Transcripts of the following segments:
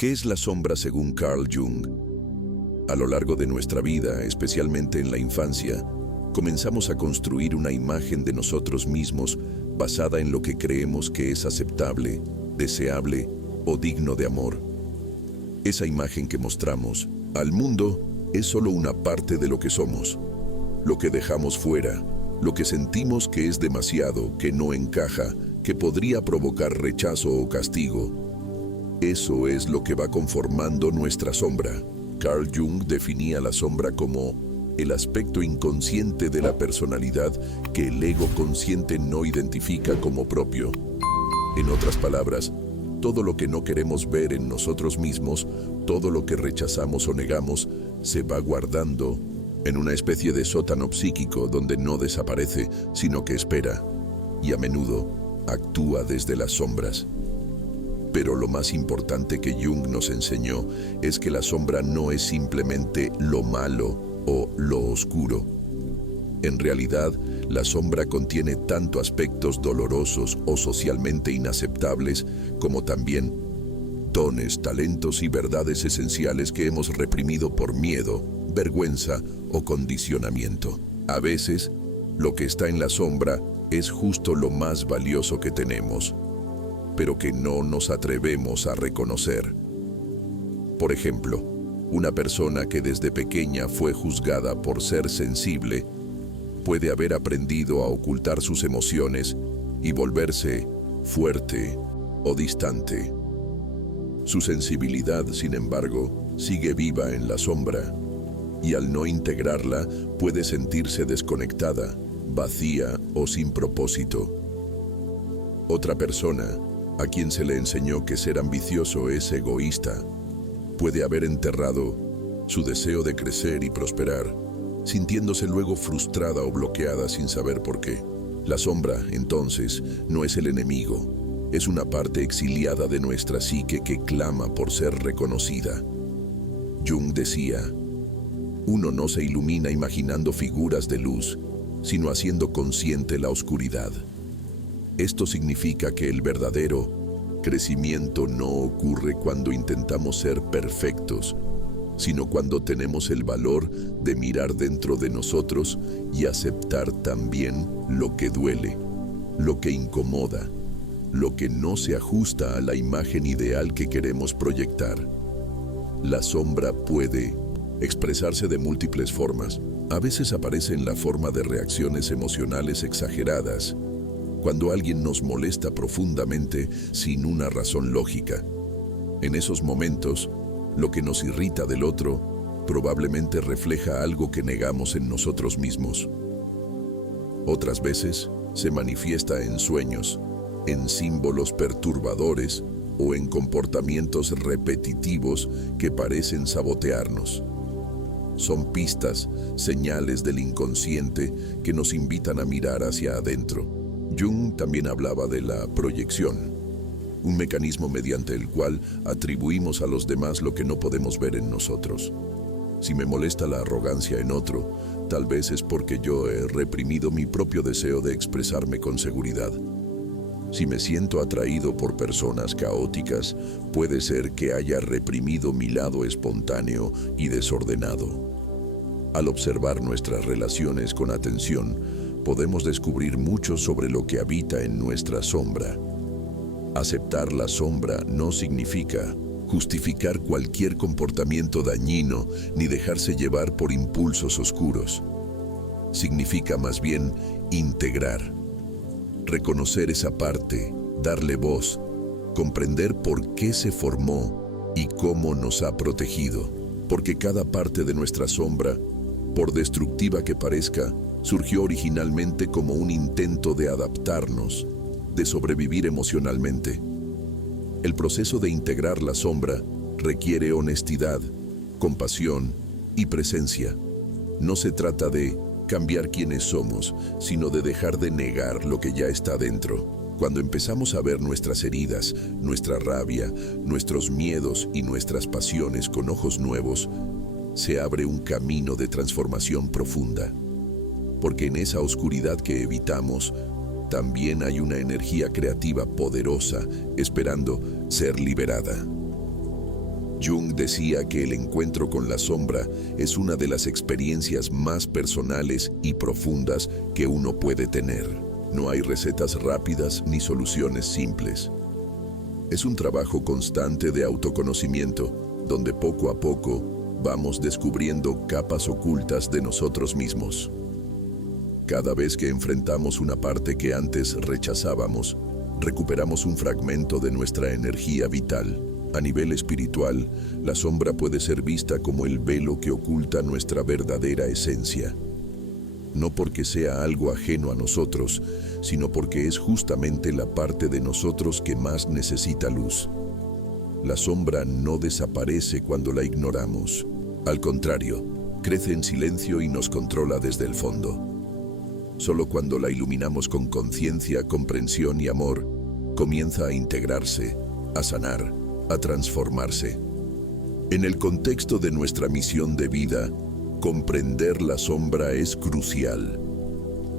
¿Qué es la sombra según Carl Jung? A lo largo de nuestra vida, especialmente en la infancia, comenzamos a construir una imagen de nosotros mismos basada en lo que creemos que es aceptable, deseable o digno de amor. Esa imagen que mostramos al mundo es solo una parte de lo que somos. Lo que dejamos fuera, lo que sentimos que es demasiado, que no encaja, que podría provocar rechazo o castigo. Eso es lo que va conformando nuestra sombra. Carl Jung definía la sombra como el aspecto inconsciente de la personalidad que el ego consciente no identifica como propio. En otras palabras, todo lo que no queremos ver en nosotros mismos, todo lo que rechazamos o negamos, se va guardando en una especie de sótano psíquico donde no desaparece, sino que espera, y a menudo actúa desde las sombras. Pero lo más importante que Jung nos enseñó es que la sombra no es simplemente lo malo o lo oscuro. En realidad, la sombra contiene tanto aspectos dolorosos o socialmente inaceptables como también dones, talentos y verdades esenciales que hemos reprimido por miedo, vergüenza o condicionamiento. A veces, lo que está en la sombra es justo lo más valioso que tenemos, pero que no nos atrevemos a reconocer. Por ejemplo, una persona que desde pequeña fue juzgada por ser sensible puede haber aprendido a ocultar sus emociones y volverse fuerte o distante. Su sensibilidad, sin embargo, sigue viva en la sombra, y al no integrarla puede sentirse desconectada, vacía o sin propósito. Otra persona, a quien se le enseñó que ser ambicioso es egoísta, puede haber enterrado su deseo de crecer y prosperar, sintiéndose luego frustrada o bloqueada sin saber por qué. La sombra, entonces, no es el enemigo, es una parte exiliada de nuestra psique que clama por ser reconocida. Jung decía, uno no se ilumina imaginando figuras de luz, sino haciendo consciente la oscuridad. Esto significa que el verdadero crecimiento no ocurre cuando intentamos ser perfectos, sino cuando tenemos el valor de mirar dentro de nosotros y aceptar también lo que duele, lo que incomoda, lo que no se ajusta a la imagen ideal que queremos proyectar. La sombra puede expresarse de múltiples formas. A veces aparece en la forma de reacciones emocionales exageradas, cuando alguien nos molesta profundamente sin una razón lógica. En esos momentos, lo que nos irrita del otro probablemente refleja algo que negamos en nosotros mismos. Otras veces, se manifiesta en sueños, en símbolos perturbadores o en comportamientos repetitivos que parecen sabotearnos. Son pistas, señales del inconsciente que nos invitan a mirar hacia adentro. Jung también hablaba de la proyección, un mecanismo mediante el cual atribuimos a los demás lo que no podemos ver en nosotros. Si me molesta la arrogancia en otro, tal vez es porque yo he reprimido mi propio deseo de expresarme con seguridad. Si me siento atraído por personas caóticas, puede ser que haya reprimido mi lado espontáneo y desordenado. Al observar nuestras relaciones con atención, podemos descubrir mucho sobre lo que habita en nuestra sombra. Aceptar la sombra no significa justificar cualquier comportamiento dañino ni dejarse llevar por impulsos oscuros. Significa más bien integrar, reconocer esa parte, darle voz, comprender por qué se formó y cómo nos ha protegido. Porque cada parte de nuestra sombra, por destructiva que parezca, surgió originalmente como un intento de adaptarnos, de sobrevivir emocionalmente. El proceso de integrar la sombra requiere honestidad, compasión y presencia. No se trata de cambiar quiénes somos, sino de dejar de negar lo que ya está dentro. Cuando empezamos a ver nuestras heridas, nuestra rabia, nuestros miedos y nuestras pasiones con ojos nuevos, se abre un camino de transformación profunda. Porque en esa oscuridad que evitamos, también hay una energía creativa poderosa esperando ser liberada. Jung decía que el encuentro con la sombra es una de las experiencias más personales y profundas que uno puede tener. No hay recetas rápidas ni soluciones simples. Es un trabajo constante de autoconocimiento, donde poco a poco vamos descubriendo capas ocultas de nosotros mismos. Cada vez que enfrentamos una parte que antes rechazábamos, recuperamos un fragmento de nuestra energía vital. A nivel espiritual, la sombra puede ser vista como el velo que oculta nuestra verdadera esencia. No porque sea algo ajeno a nosotros, sino porque es justamente la parte de nosotros que más necesita luz. La sombra no desaparece cuando la ignoramos. Al contrario, crece en silencio y nos controla desde el fondo. Solo cuando la iluminamos con conciencia, comprensión y amor, comienza a integrarse, a sanar, a transformarse. En el contexto de nuestra misión de vida, comprender la sombra es crucial,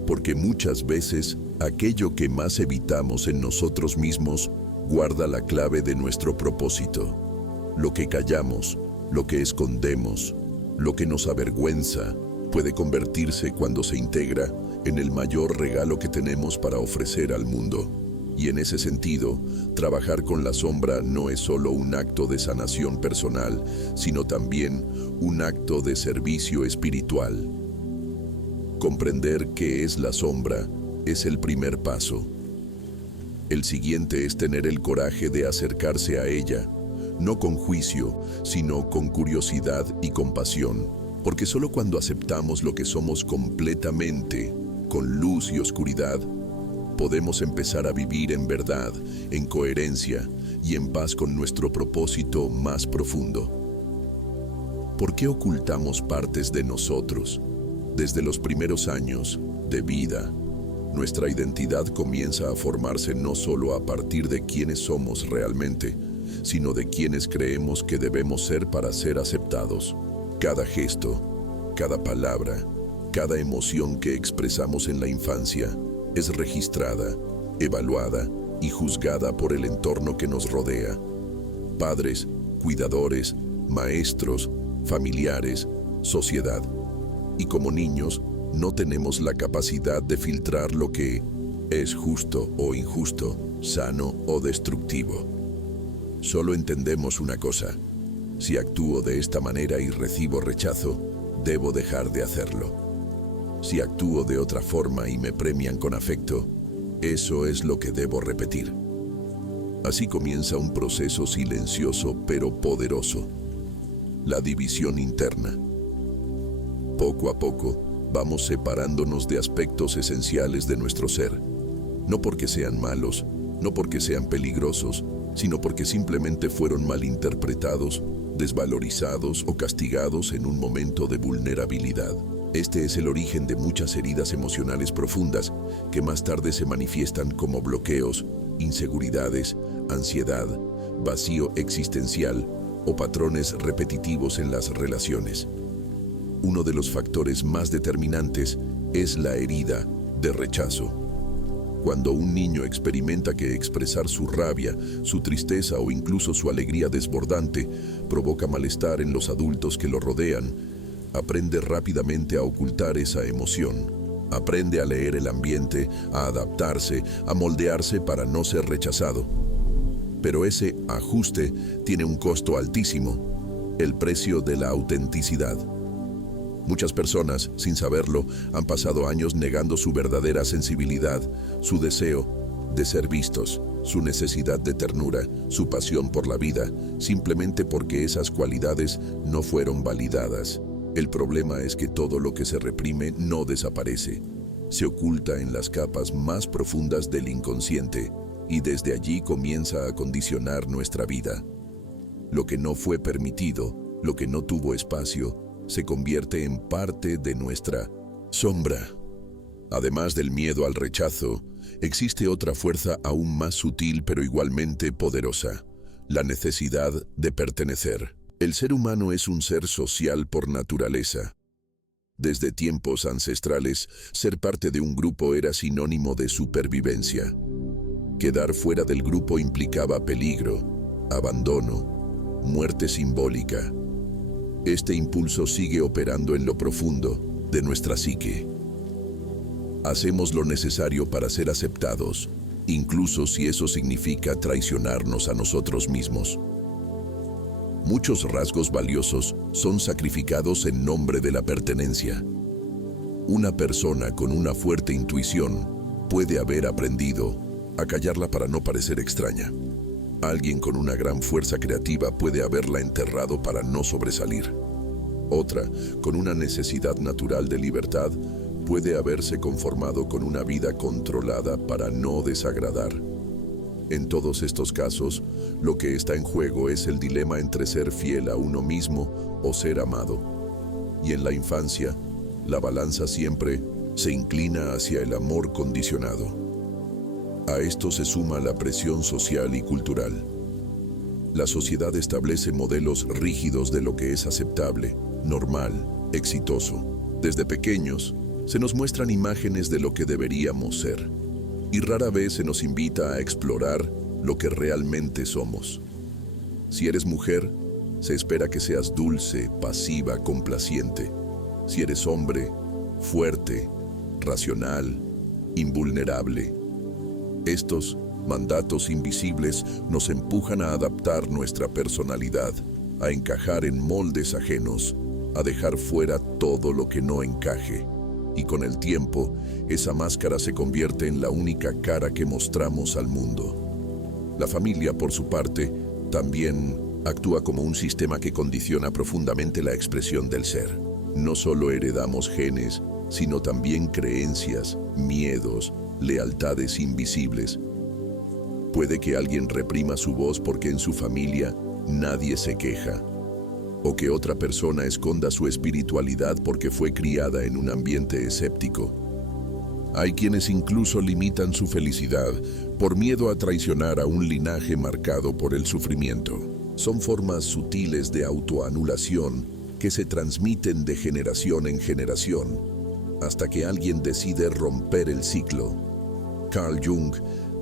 porque muchas veces aquello que más evitamos en nosotros mismos guarda la clave de nuestro propósito. Lo que callamos, lo que escondemos, lo que nos avergüenza, puede convertirse cuando se integra en el mayor regalo que tenemos para ofrecer al mundo. Y en ese sentido, trabajar con la sombra no es solo un acto de sanación personal, sino también un acto de servicio espiritual. Comprender qué es la sombra es el primer paso. El siguiente es tener el coraje de acercarse a ella, no con juicio, sino con curiosidad y compasión, porque solo cuando aceptamos lo que somos completamente, con luz y oscuridad, podemos empezar a vivir en verdad, en coherencia y en paz con nuestro propósito más profundo. ¿Por qué ocultamos partes de nosotros? Desde los primeros años de vida, nuestra identidad comienza a formarse no solo a partir de quiénes somos realmente, sino de quienes creemos que debemos ser para ser aceptados. Cada gesto, cada palabra, cada emoción que expresamos en la infancia es registrada, evaluada y juzgada por el entorno que nos rodea. Padres, cuidadores, maestros, familiares, sociedad. Y como niños, no tenemos la capacidad de filtrar lo que es justo o injusto, sano o destructivo. Solo entendemos una cosa: si actúo de esta manera y recibo rechazo, debo dejar de hacerlo. Si actúo de otra forma y me premian con afecto, eso es lo que debo repetir. Así comienza un proceso silencioso pero poderoso: la división interna. Poco a poco, vamos separándonos de aspectos esenciales de nuestro ser, no porque sean malos, no porque sean peligrosos, sino porque simplemente fueron malinterpretados, desvalorizados o castigados en un momento de vulnerabilidad. Este es el origen de muchas heridas emocionales profundas que más tarde se manifiestan como bloqueos, inseguridades, ansiedad, vacío existencial o patrones repetitivos en las relaciones. Uno de los factores más determinantes es la herida de rechazo. Cuando un niño experimenta que expresar su rabia, su tristeza o incluso su alegría desbordante provoca malestar en los adultos que lo rodean, aprende rápidamente a ocultar esa emoción. Aprende a leer el ambiente, a adaptarse, a moldearse para no ser rechazado. Pero ese ajuste tiene un costo altísimo: el precio de la autenticidad. Muchas personas, sin saberlo, han pasado años negando su verdadera sensibilidad, su deseo de ser vistos, su necesidad de ternura, su pasión por la vida, simplemente porque esas cualidades no fueron validadas. El problema es que todo lo que se reprime no desaparece. Se oculta en las capas más profundas del inconsciente y desde allí comienza a condicionar nuestra vida. Lo que no fue permitido, lo que no tuvo espacio, se convierte en parte de nuestra sombra. Además del miedo al rechazo, existe otra fuerza aún más sutil pero igualmente poderosa: la necesidad de pertenecer. El ser humano es un ser social por naturaleza. Desde tiempos ancestrales, ser parte de un grupo era sinónimo de supervivencia. Quedar fuera del grupo implicaba peligro, abandono muerte simbólica. Este impulso sigue operando en lo profundo de nuestra psique. Hacemos lo necesario para ser aceptados, incluso si eso significa traicionarnos a nosotros mismos. Muchos rasgos valiosos son sacrificados en nombre de la pertenencia. Una persona con una fuerte intuición puede haber aprendido a callarla para no parecer extraña. Alguien con una gran fuerza creativa puede haberla enterrado para no sobresalir. Otra, con una necesidad natural de libertad, puede haberse conformado con una vida controlada para no desagradar. En todos estos casos, lo que está en juego es el dilema entre ser fiel a uno mismo o ser amado. Y en la infancia, la balanza siempre se inclina hacia el amor condicionado. A esto se suma la presión social y cultural. La sociedad establece modelos rígidos de lo que es aceptable, normal, exitoso. Desde pequeños, se nos muestran imágenes de lo que deberíamos ser, y rara vez se nos invita a explorar lo que realmente somos. Si eres mujer, se espera que seas dulce, pasiva, complaciente. Si eres hombre, fuerte, racional, invulnerable. Estos mandatos invisibles nos empujan a adaptar nuestra personalidad, a encajar en moldes ajenos, a dejar fuera todo lo que no encaje. Y con el tiempo, esa máscara se convierte en la única cara que mostramos al mundo. La familia, por su parte, también actúa como un sistema que condiciona profundamente la expresión del ser. No solo heredamos genes, sino también creencias, miedos, lealtades invisibles. Puede que alguien reprima su voz porque en su familia nadie se queja, o que otra persona esconda su espiritualidad porque fue criada en un ambiente escéptico. Hay quienes incluso limitan su felicidad por miedo a traicionar a un linaje marcado por el sufrimiento. Son formas sutiles de autoanulación que se transmiten de generación en generación, hasta que alguien decide romper el ciclo. Carl Jung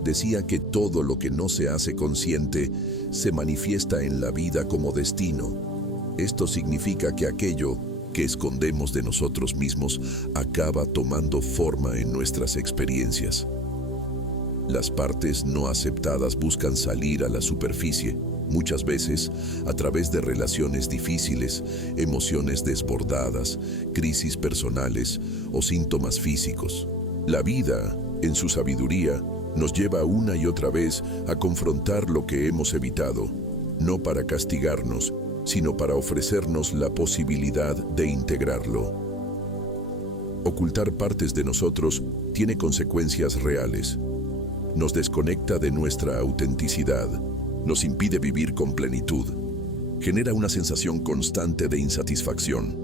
decía que todo lo que no se hace consciente se manifiesta en la vida como destino. Esto significa que aquello que escondemos de nosotros mismos acaba tomando forma en nuestras experiencias. Las partes no aceptadas buscan salir a la superficie, muchas veces a través de relaciones difíciles, emociones desbordadas, crisis personales o síntomas físicos. La vida, en su sabiduría, nos lleva una y otra vez a confrontar lo que hemos evitado, no para castigarnos, sino para ofrecernos la posibilidad de integrarlo. Ocultar partes de nosotros tiene consecuencias reales. Nos desconecta de nuestra autenticidad, nos impide vivir con plenitud, genera una sensación constante de insatisfacción.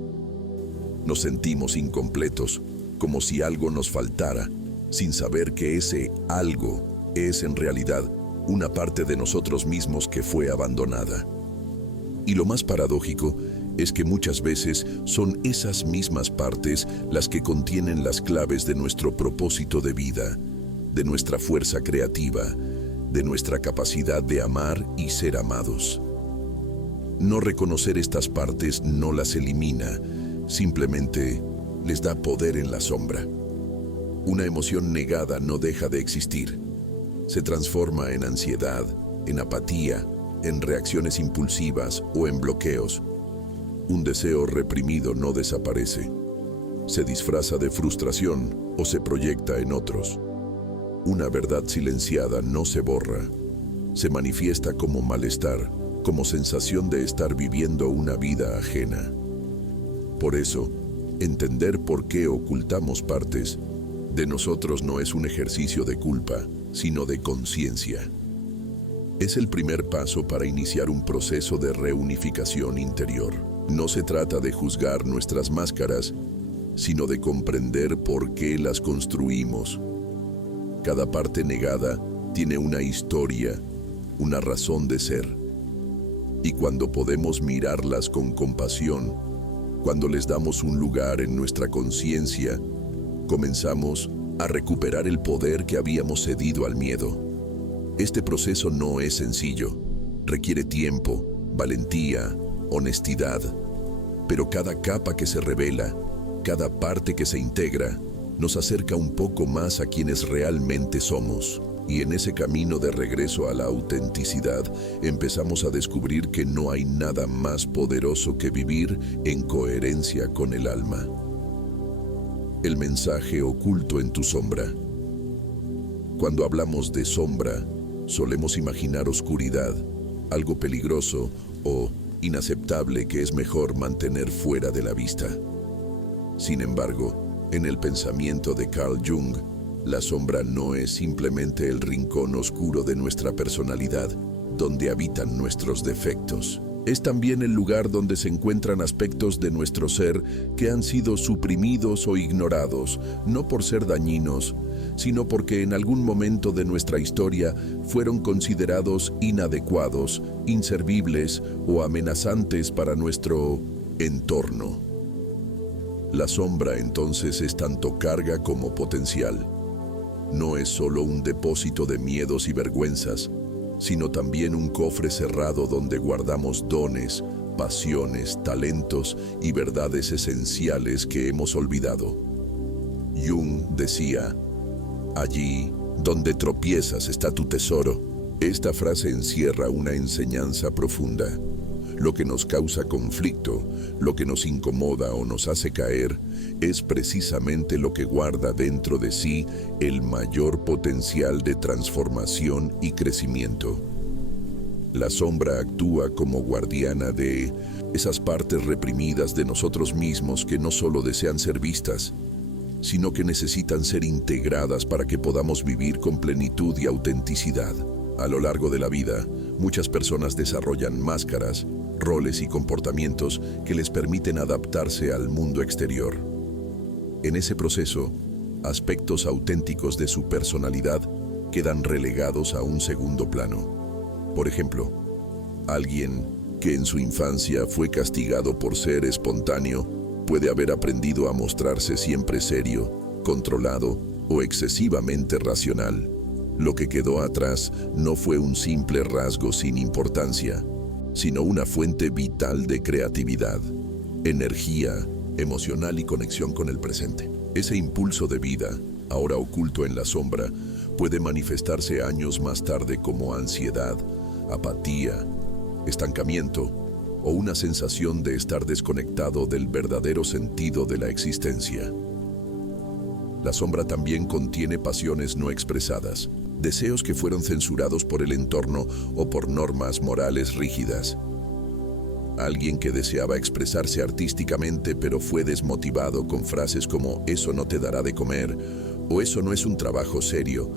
Nos sentimos incompletos, como si algo nos faltara, sin saber que ese algo es en realidad una parte de nosotros mismos que fue abandonada. Y lo más paradójico es que muchas veces son esas mismas partes las que contienen las claves de nuestro propósito de vida, de nuestra fuerza creativa, de nuestra capacidad de amar y ser amados. No reconocer estas partes no las elimina, simplemente les da poder en la sombra. Una emoción negada no deja de existir. Se transforma en ansiedad, en apatía, en reacciones impulsivas o en bloqueos. Un deseo reprimido no desaparece. Se disfraza de frustración o se proyecta en otros. Una verdad silenciada no se borra. Se manifiesta como malestar, como sensación de estar viviendo una vida ajena. Por eso, entender por qué ocultamos partes de nosotros no es un ejercicio de culpa, sino de conciencia. Es el primer paso para iniciar un proceso de reunificación interior. No se trata de juzgar nuestras máscaras, sino de comprender por qué las construimos. Cada parte negada tiene una historia, una razón de ser. Y cuando podemos mirarlas con compasión, cuando les damos un lugar en nuestra conciencia, comenzamos a recuperar el poder que habíamos cedido al miedo. Este proceso no es sencillo, requiere tiempo, valentía, honestidad. Pero cada capa que se revela, cada parte que se integra, nos acerca un poco más a quienes realmente somos. Y en ese camino de regreso a la autenticidad, empezamos a descubrir que no hay nada más poderoso que vivir en coherencia con el alma. El mensaje oculto en tu sombra. Cuando hablamos de sombra, solemos imaginar oscuridad, algo peligroso o inaceptable que es mejor mantener fuera de la vista. Sin embargo, en el pensamiento de Carl Jung, la sombra no es simplemente el rincón oscuro de nuestra personalidad, donde habitan nuestros defectos. Es también el lugar donde se encuentran aspectos de nuestro ser que han sido suprimidos o ignorados, no por ser dañinos, sino porque en algún momento de nuestra historia fueron considerados inadecuados, inservibles o amenazantes para nuestro entorno. La sombra entonces es tanto carga como potencial. No es solo un depósito de miedos y vergüenzas, sino también un cofre cerrado donde guardamos dones, pasiones, talentos y verdades esenciales que hemos olvidado. Jung decía, allí donde tropiezas está tu tesoro. Esta frase encierra una enseñanza profunda. Lo que nos causa conflicto, lo que nos incomoda o nos hace caer, es precisamente lo que guarda dentro de sí el mayor potencial de transformación y crecimiento. La sombra actúa como guardiana de esas partes reprimidas de nosotros mismos que no solo desean ser vistas, sino que necesitan ser integradas para que podamos vivir con plenitud y autenticidad. A lo largo de la vida, muchas personas desarrollan máscaras, roles y comportamientos que les permiten adaptarse al mundo exterior. En ese proceso, aspectos auténticos de su personalidad quedan relegados a un segundo plano. Por ejemplo, alguien que en su infancia fue castigado por ser espontáneo puede haber aprendido a mostrarse siempre serio, controlado o excesivamente racional. Lo que quedó atrás no fue un simple rasgo sin importancia, sino una fuente vital de creatividad, energía emocional y conexión con el presente. Ese impulso de vida, ahora oculto en la sombra, puede manifestarse años más tarde como ansiedad, apatía, estancamiento o una sensación de estar desconectado del verdadero sentido de la existencia. La sombra también contiene pasiones no expresadas, deseos que fueron censurados por el entorno o por normas morales rígidas. Alguien que deseaba expresarse artísticamente pero fue desmotivado con frases como «eso no te dará de comer» o «eso no es un trabajo serio»,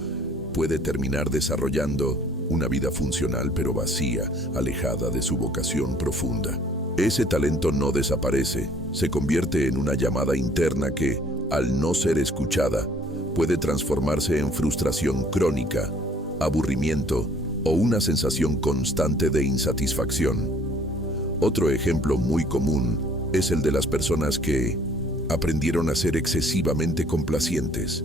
puede terminar desarrollando una vida funcional pero vacía, alejada de su vocación profunda. Ese talento no desaparece, se convierte en una llamada interna que, al no ser escuchada, puede transformarse en frustración crónica, aburrimiento o una sensación constante de insatisfacción. Otro ejemplo muy común es el de las personas que aprendieron a ser excesivamente complacientes,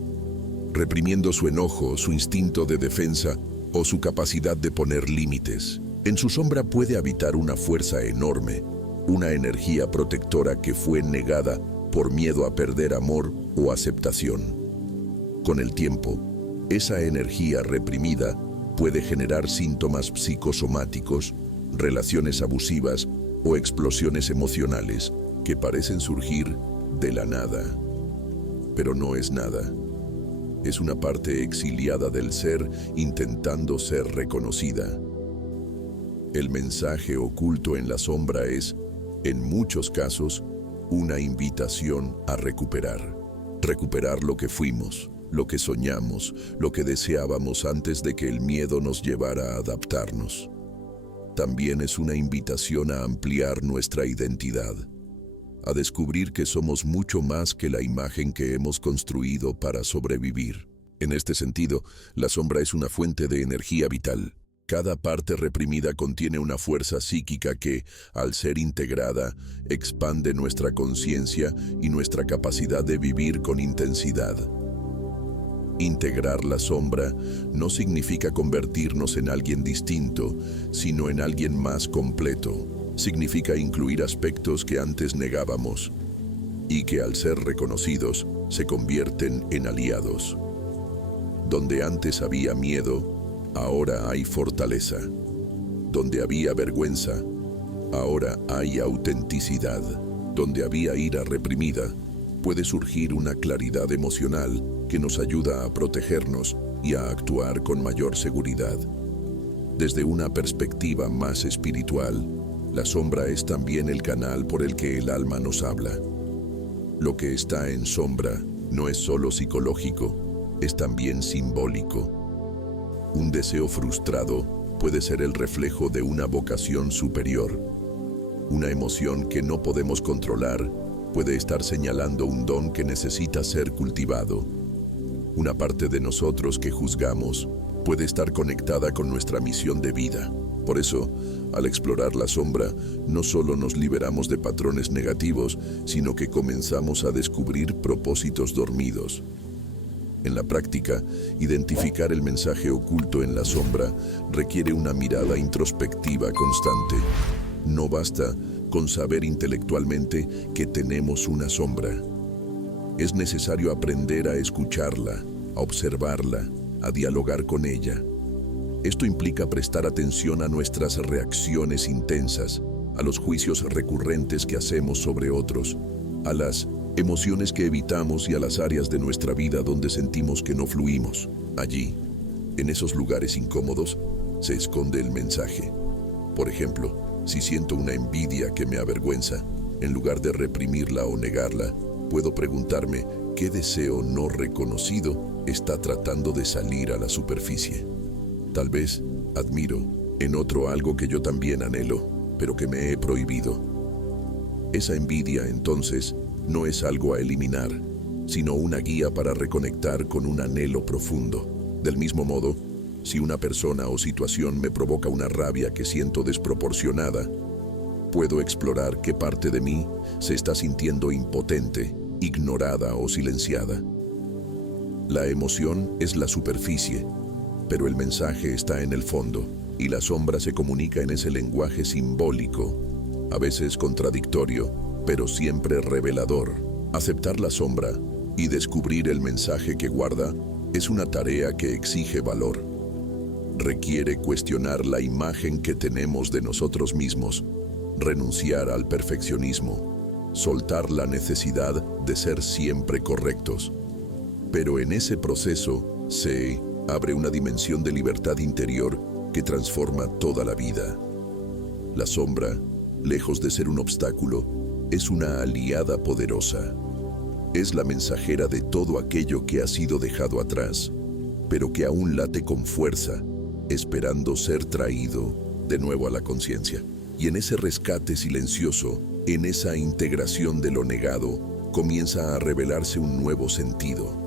reprimiendo su enojo, su instinto de defensa o su capacidad de poner límites. En su sombra puede habitar una fuerza enorme, una energía protectora que fue negada por miedo a perder amor o aceptación. Con el tiempo, esa energía reprimida puede generar síntomas psicosomáticos, relaciones abusivas o explosiones emocionales que parecen surgir de la nada. Pero no es nada. Es una parte exiliada del ser intentando ser reconocida. El mensaje oculto en la sombra es, en muchos casos, una invitación a recuperar. Recuperar lo que fuimos, lo que soñamos, lo que deseábamos antes de que el miedo nos llevara a adaptarnos. También es una invitación a ampliar nuestra identidad, a descubrir que somos mucho más que la imagen que hemos construido para sobrevivir. En este sentido, la sombra es una fuente de energía vital. Cada parte reprimida contiene una fuerza psíquica que, al ser integrada, expande nuestra conciencia y nuestra capacidad de vivir con intensidad. Integrar la sombra no significa convertirnos en alguien distinto, sino en alguien más completo. Significa incluir aspectos que antes negábamos y que al ser reconocidos se convierten en aliados. Donde antes había miedo, ahora hay fortaleza. Donde había vergüenza, ahora hay autenticidad. Donde había ira reprimida, puede surgir una claridad emocional que nos ayuda a protegernos y a actuar con mayor seguridad. Desde una perspectiva más espiritual, la sombra es también el canal por el que el alma nos habla. Lo que está en sombra no es solo psicológico, es también simbólico. Un deseo frustrado puede ser el reflejo de una vocación superior. Una emoción que no podemos controlar puede estar señalando un don que necesita ser cultivado. Una parte de nosotros que juzgamos puede estar conectada con nuestra misión de vida. Por eso, al explorar la sombra, no solo nos liberamos de patrones negativos, sino que comenzamos a descubrir propósitos dormidos. En la práctica, identificar el mensaje oculto en la sombra requiere una mirada introspectiva constante. No basta con saber intelectualmente que tenemos una sombra. Es necesario aprender a escucharla, a observarla, a dialogar con ella. Esto implica prestar atención a nuestras reacciones intensas, a los juicios recurrentes que hacemos sobre otros, a las emociones que evitamos y a las áreas de nuestra vida donde sentimos que no fluimos. Allí, en esos lugares incómodos, se esconde el mensaje. Por ejemplo, si siento una envidia que me avergüenza, en lugar de reprimirla o negarla, puedo preguntarme qué deseo no reconocido está tratando de salir a la superficie. Tal vez admiro en otro algo que yo también anhelo, pero que me he prohibido. Esa envidia, entonces, no es algo a eliminar, sino una guía para reconectar con un anhelo profundo. Del mismo modo, si una persona o situación me provoca una rabia que siento desproporcionada, puedo explorar qué parte de mí se está sintiendo impotente, ignorada o silenciada. La emoción es la superficie, pero el mensaje está en el fondo, y la sombra se comunica en ese lenguaje simbólico, a veces contradictorio, pero siempre revelador. Aceptar la sombra y descubrir el mensaje que guarda es una tarea que exige valor. Requiere cuestionar la imagen que tenemos de nosotros mismos, renunciar al perfeccionismo, soltar la necesidad de ser siempre correctos. Pero en ese proceso se abre una dimensión de libertad interior que transforma toda la vida. La sombra, lejos de ser un obstáculo, es una aliada poderosa. Es la mensajera de todo aquello que ha sido dejado atrás, pero que aún late con fuerza, esperando ser traído de nuevo a la conciencia. Y en ese rescate silencioso, en esa integración de lo negado, comienza a revelarse un nuevo sentido.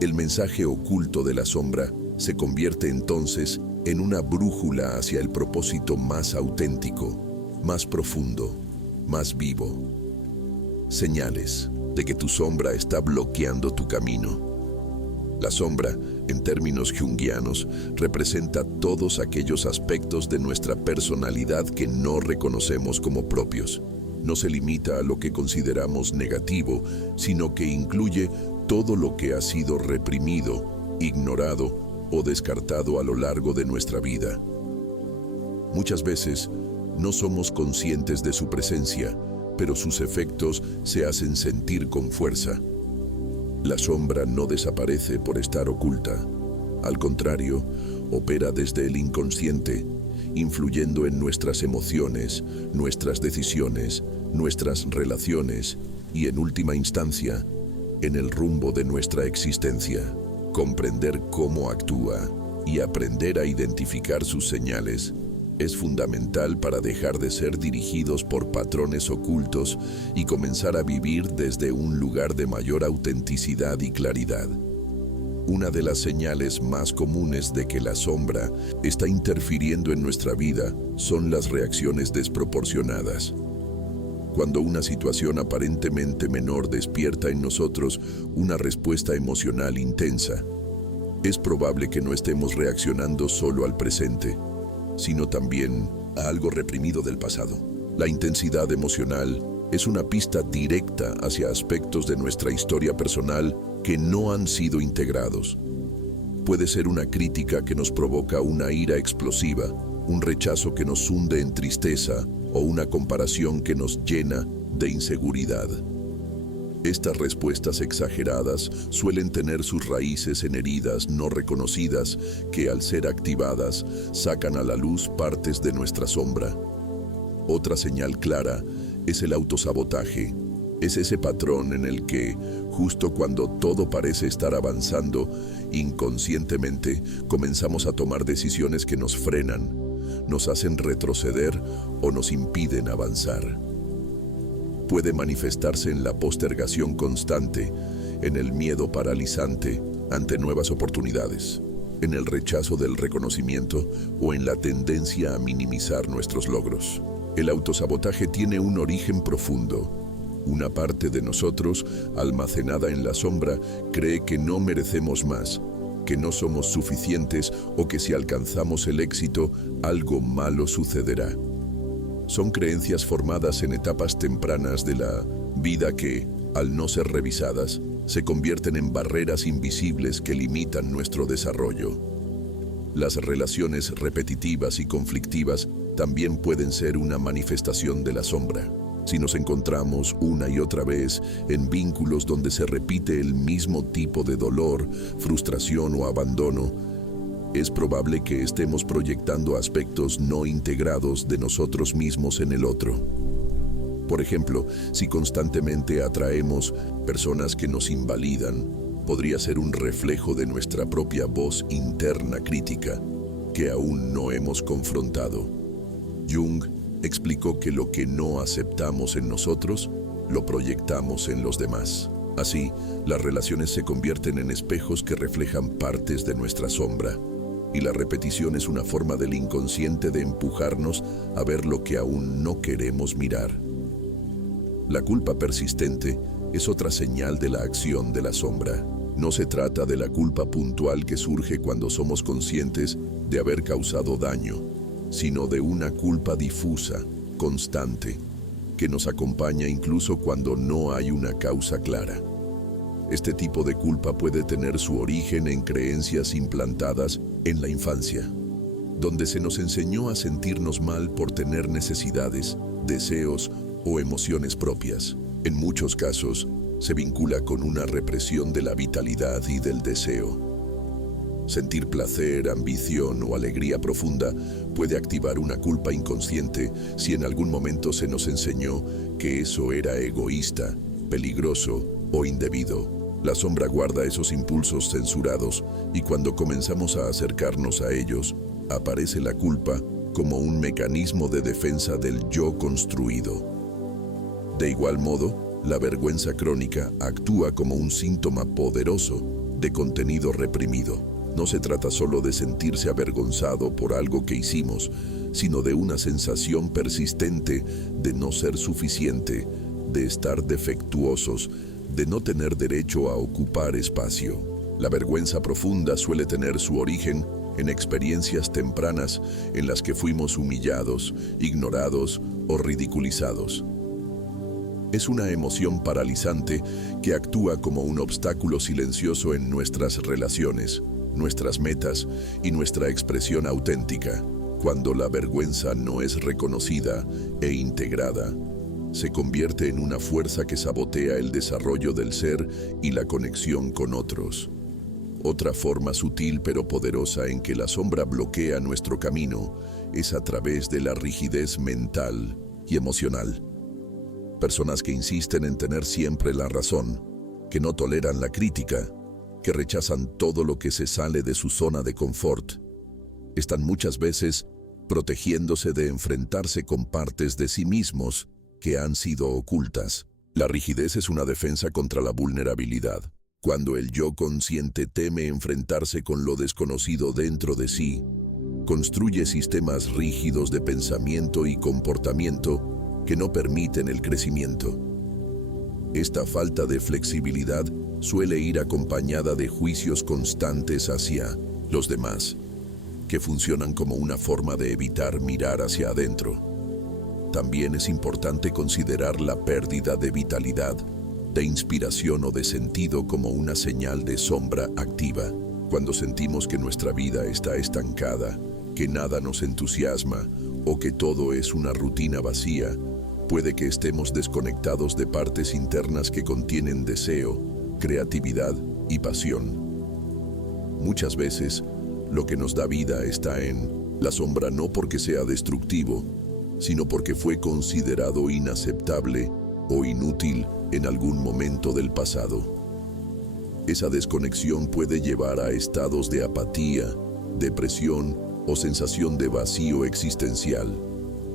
El mensaje oculto de la sombra se convierte entonces en una brújula hacia el propósito más auténtico, más profundo, más vivo. Señales de que tu sombra está bloqueando tu camino. La sombra, en términos junguianos, representa todos aquellos aspectos de nuestra personalidad que no reconocemos como propios. No se limita a lo que consideramos negativo, sino que incluye todo lo que ha sido reprimido, ignorado o descartado a lo largo de nuestra vida. Muchas veces no somos conscientes de su presencia, pero sus efectos se hacen sentir con fuerza. La sombra no desaparece por estar oculta. Al contrario, opera desde el inconsciente, influyendo en nuestras emociones, nuestras decisiones, nuestras relaciones y, en última instancia, en el rumbo de nuestra existencia. Comprender cómo actúa y aprender a identificar sus señales es fundamental para dejar de ser dirigidos por patrones ocultos y comenzar a vivir desde un lugar de mayor autenticidad y claridad. Una de las señales más comunes de que la sombra está interfiriendo en nuestra vida son las reacciones desproporcionadas. Cuando una situación aparentemente menor despierta en nosotros una respuesta emocional intensa, es probable que no estemos reaccionando solo al presente, sino también a algo reprimido del pasado. La intensidad emocional es una pista directa hacia aspectos de nuestra historia personal que no han sido integrados. Puede ser una crítica que nos provoca una ira explosiva, un rechazo que nos hunde en tristeza o una comparación que nos llena de inseguridad. Estas respuestas exageradas suelen tener sus raíces en heridas no reconocidas que, al ser activadas, sacan a la luz partes de nuestra sombra. Otra señal clara es el autosabotaje. Es ese patrón en el que, justo cuando todo parece estar avanzando, inconscientemente comenzamos a tomar decisiones que nos frenan, nos hacen retroceder o nos impiden avanzar. Puede manifestarse en la postergación constante, en el miedo paralizante ante nuevas oportunidades, en el rechazo del reconocimiento o en la tendencia a minimizar nuestros logros. El autosabotaje tiene un origen profundo. Una parte de nosotros, almacenada en la sombra, cree que no merecemos más, que no somos suficientes o que si alcanzamos el éxito, algo malo sucederá. Son creencias formadas en etapas tempranas de la vida que, al no ser revisadas, se convierten en barreras invisibles que limitan nuestro desarrollo. Las relaciones repetitivas y conflictivas también pueden ser una manifestación de la sombra. Si nos encontramos una y otra vez en vínculos donde se repite el mismo tipo de dolor, frustración o abandono, es probable que estemos proyectando aspectos no integrados de nosotros mismos en el otro. Por ejemplo, si constantemente atraemos personas que nos invalidan, podría ser un reflejo de nuestra propia voz interna crítica que aún no hemos confrontado. Jung explicó que lo que no aceptamos en nosotros, lo proyectamos en los demás. Así, las relaciones se convierten en espejos que reflejan partes de nuestra sombra. Y la repetición es una forma del inconsciente de empujarnos a ver lo que aún no queremos mirar. La culpa persistente es otra señal de la acción de la sombra. No se trata de la culpa puntual que surge cuando somos conscientes de haber causado daño, sino de una culpa difusa, constante, que nos acompaña incluso cuando no hay una causa clara. Este tipo de culpa puede tener su origen en creencias implantadas en la infancia, donde se nos enseñó a sentirnos mal por tener necesidades, deseos o emociones propias. En muchos casos, se vincula con una represión de la vitalidad y del deseo. Sentir placer, ambición o alegría profunda puede activar una culpa inconsciente si en algún momento se nos enseñó que eso era egoísta, peligroso o indebido. La sombra guarda esos impulsos censurados y cuando comenzamos a acercarnos a ellos, aparece la culpa como un mecanismo de defensa del yo construido. De igual modo, la vergüenza crónica actúa como un síntoma poderoso de contenido reprimido. No se trata solo de sentirse avergonzado por algo que hicimos, sino de una sensación persistente de no ser suficiente, de estar defectuosos, de no tener derecho a ocupar espacio. La vergüenza profunda suele tener su origen en experiencias tempranas en las que fuimos humillados, ignorados o ridiculizados. Es una emoción paralizante que actúa como un obstáculo silencioso en nuestras relaciones, nuestras metas y nuestra expresión auténtica. Cuando la vergüenza no es reconocida e integrada, se convierte en una fuerza que sabotea el desarrollo del ser y la conexión con otros. Otra forma sutil pero poderosa en que la sombra bloquea nuestro camino es a través de la rigidez mental y emocional. Personas que insisten en tener siempre la razón, que no toleran la crítica, que rechazan todo lo que se sale de su zona de confort, están muchas veces protegiéndose de enfrentarse con partes de sí mismos que han sido ocultas. La rigidez es una defensa contra la vulnerabilidad. Cuando el yo consciente teme enfrentarse con lo desconocido dentro de sí, construye sistemas rígidos de pensamiento y comportamiento que no permiten el crecimiento. Esta falta de flexibilidad suele ir acompañada de juicios constantes hacia los demás, que funcionan como una forma de evitar mirar hacia adentro. También es importante considerar la pérdida de vitalidad, de inspiración o de sentido como una señal de sombra activa. Cuando sentimos que nuestra vida está estancada, que nada nos entusiasma o que todo es una rutina vacía, puede que estemos desconectados de partes internas que contienen deseo, creatividad y pasión. Muchas veces, lo que nos da vida está en la sombra no porque sea destructivo, sino porque fue considerado inaceptable o inútil en algún momento del pasado. Esa desconexión puede llevar a estados de apatía, depresión o sensación de vacío existencial.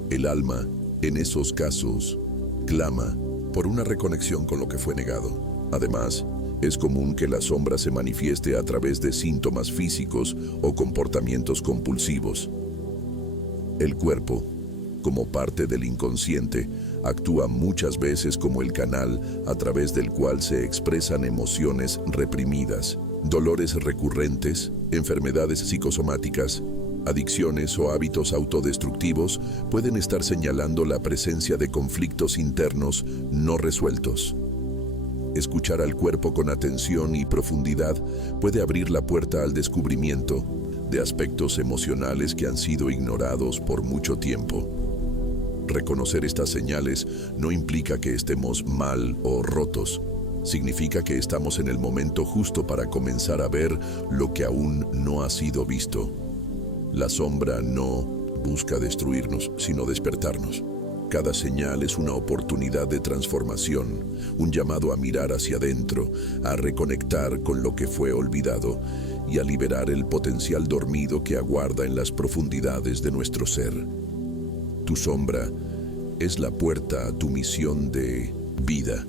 El alma, en esos casos, clama por una reconexión con lo que fue negado. Además, es común que la sombra se manifieste a través de síntomas físicos o comportamientos compulsivos. El cuerpo, como parte del inconsciente, actúa muchas veces como el canal a través del cual se expresan emociones reprimidas, dolores recurrentes, enfermedades psicosomáticas, adicciones o hábitos autodestructivos pueden estar señalando la presencia de conflictos internos no resueltos. Escuchar al cuerpo con atención y profundidad puede abrir la puerta al descubrimiento de aspectos emocionales que han sido ignorados por mucho tiempo. Reconocer estas señales no implica que estemos mal o rotos. Significa que estamos en el momento justo para comenzar a ver lo que aún no ha sido visto. La sombra no busca destruirnos, sino despertarnos. Cada señal es una oportunidad de transformación, un llamado a mirar hacia adentro, a reconectar con lo que fue olvidado y a liberar el potencial dormido que aguarda en las profundidades de nuestro ser. Tu sombra es la puerta a tu misión de vida.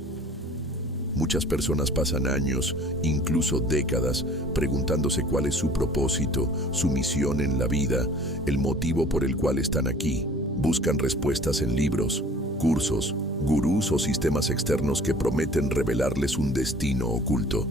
Muchas personas pasan años, incluso décadas, preguntándose cuál es su propósito, su misión en la vida, el motivo por el cual están aquí. Buscan respuestas en libros, cursos, gurús o sistemas externos que prometen revelarles un destino oculto.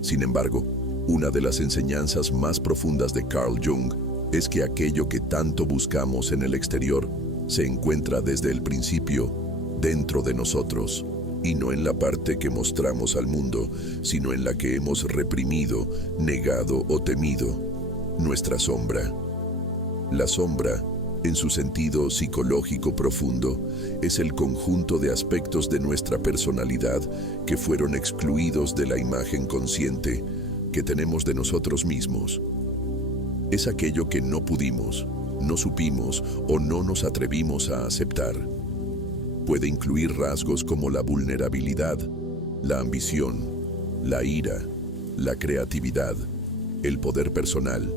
Sin embargo, una de las enseñanzas más profundas de Carl Jung es que aquello que tanto buscamos en el exterior se encuentra desde el principio dentro de nosotros, y no en la parte que mostramos al mundo, sino en la que hemos reprimido, negado o temido, nuestra sombra. La sombra, en su sentido psicológico profundo, es el conjunto de aspectos de nuestra personalidad que fueron excluidos de la imagen consciente que tenemos de nosotros mismos. Es aquello que no pudimos, no supimos o no nos atrevimos a aceptar. Puede incluir rasgos como la vulnerabilidad, la ambición, la ira, la creatividad, el poder personal,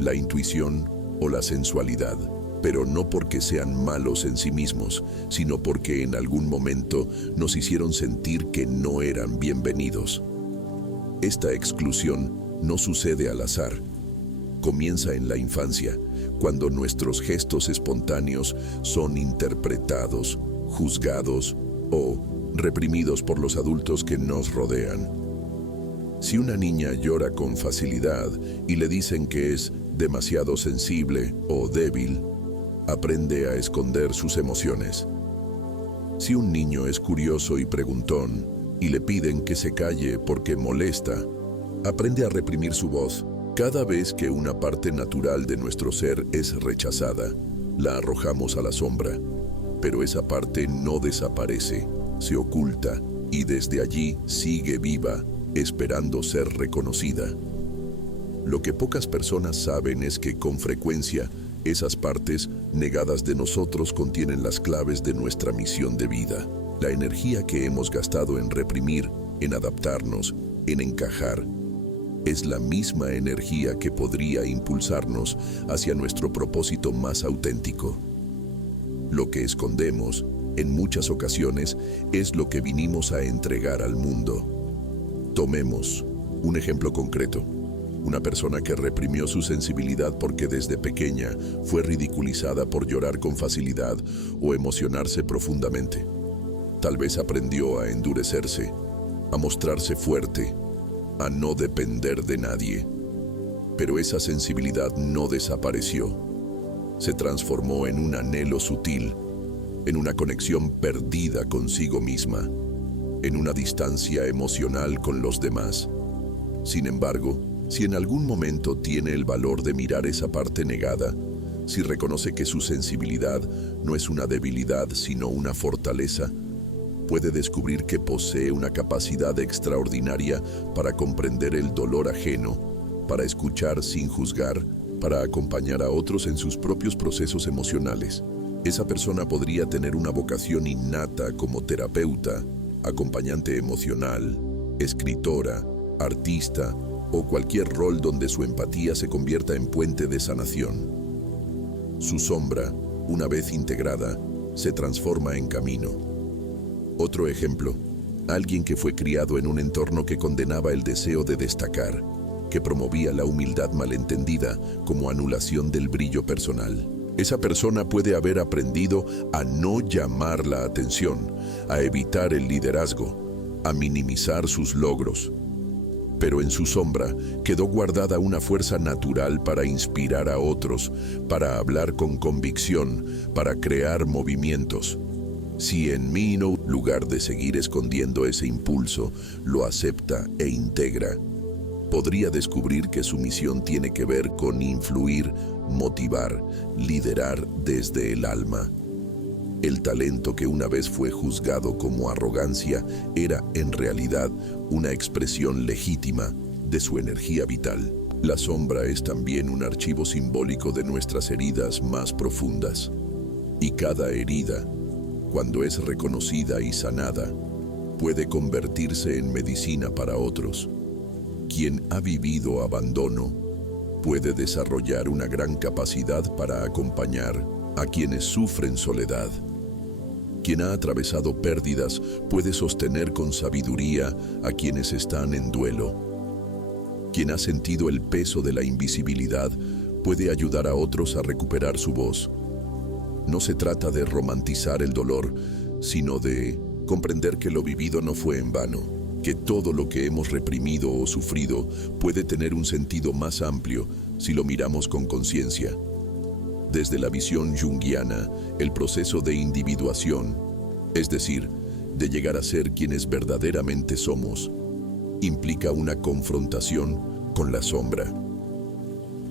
la intuición o la sensualidad, pero no porque sean malos en sí mismos, sino porque en algún momento nos hicieron sentir que no eran bienvenidos. Esta exclusión no sucede al azar. Comienza en la infancia, cuando nuestros gestos espontáneos son interpretados, juzgados o reprimidos por los adultos que nos rodean. Si una niña llora con facilidad y le dicen que es demasiado sensible o débil, aprende a esconder sus emociones. Si un niño es curioso y preguntón y le piden que se calle porque molesta, aprende a reprimir su voz. Cada vez que una parte natural de nuestro ser es rechazada, la arrojamos a la sombra. Pero esa parte no desaparece, se oculta y desde allí sigue viva, esperando ser reconocida. Lo que pocas personas saben es que con frecuencia esas partes negadas de nosotros contienen las claves de nuestra misión de vida. La energía que hemos gastado en reprimir, en adaptarnos, en encajar, es la misma energía que podría impulsarnos hacia nuestro propósito más auténtico. Lo que escondemos, en muchas ocasiones, es lo que vinimos a entregar al mundo. Tomemos un ejemplo concreto. Una persona que reprimió su sensibilidad porque desde pequeña fue ridiculizada por llorar con facilidad o emocionarse profundamente. Tal vez aprendió a endurecerse, a mostrarse fuerte, a no depender de nadie. Pero esa sensibilidad no desapareció. Se transformó en un anhelo sutil, en una conexión perdida consigo misma, en una distancia emocional con los demás. Sin embargo, si en algún momento tiene el valor de mirar esa parte negada, si reconoce que su sensibilidad no es una debilidad sino una fortaleza, puede descubrir que posee una capacidad extraordinaria para comprender el dolor ajeno, para escuchar sin juzgar, para acompañar a otros en sus propios procesos emocionales. Esa persona podría tener una vocación innata como terapeuta, acompañante emocional, escritora, artista o cualquier rol donde su empatía se convierta en puente de sanación. Su sombra, una vez integrada, se transforma en camino. Otro ejemplo, alguien que fue criado en un entorno que condenaba el deseo de destacar, que promovía la humildad malentendida como anulación del brillo personal. Esa persona puede haber aprendido a no llamar la atención, a evitar el liderazgo, a minimizar sus logros. Pero en su sombra quedó guardada una fuerza natural para inspirar a otros, para hablar con convicción, para crear movimientos. Si en mí no, en lugar de seguir escondiendo ese impulso, lo acepta e integra, podría descubrir que su misión tiene que ver con influir, motivar, liderar desde el alma. El talento que una vez fue juzgado como arrogancia era en realidad una expresión legítima de su energía vital. La sombra es también un archivo simbólico de nuestras heridas más profundas. Y cada herida, cuando es reconocida y sanada, puede convertirse en medicina para otros. Quien ha vivido abandono puede desarrollar una gran capacidad para acompañar a quienes sufren soledad. Quien ha atravesado pérdidas puede sostener con sabiduría a quienes están en duelo. Quien ha sentido el peso de la invisibilidad puede ayudar a otros a recuperar su voz. No se trata de romantizar el dolor, sino de comprender que lo vivido no fue en vano, que todo lo que hemos reprimido o sufrido puede tener un sentido más amplio si lo miramos con conciencia. Desde la visión junguiana, el proceso de individuación, es decir, de llegar a ser quienes verdaderamente somos, implica una confrontación con la sombra.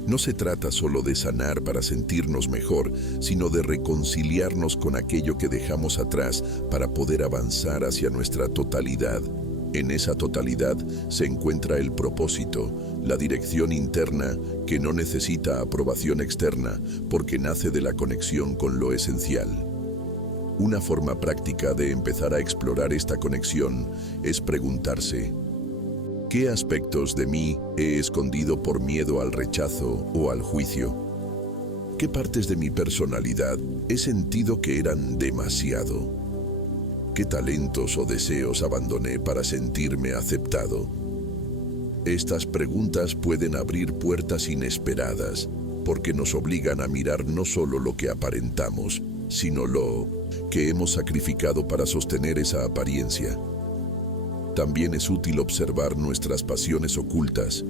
No se trata solo de sanar para sentirnos mejor, sino de reconciliarnos con aquello que dejamos atrás para poder avanzar hacia nuestra totalidad. En esa totalidad se encuentra el propósito, la dirección interna que no necesita aprobación externa porque nace de la conexión con lo esencial. Una forma práctica de empezar a explorar esta conexión es preguntarse: ¿qué aspectos de mí he escondido por miedo al rechazo o al juicio? ¿Qué partes de mi personalidad he sentido que eran demasiado? ¿Qué talentos o deseos abandoné para sentirme aceptado? Estas preguntas pueden abrir puertas inesperadas, porque nos obligan a mirar no solo lo que aparentamos, sino lo que hemos sacrificado para sostener esa apariencia. También es útil observar nuestras pasiones ocultas,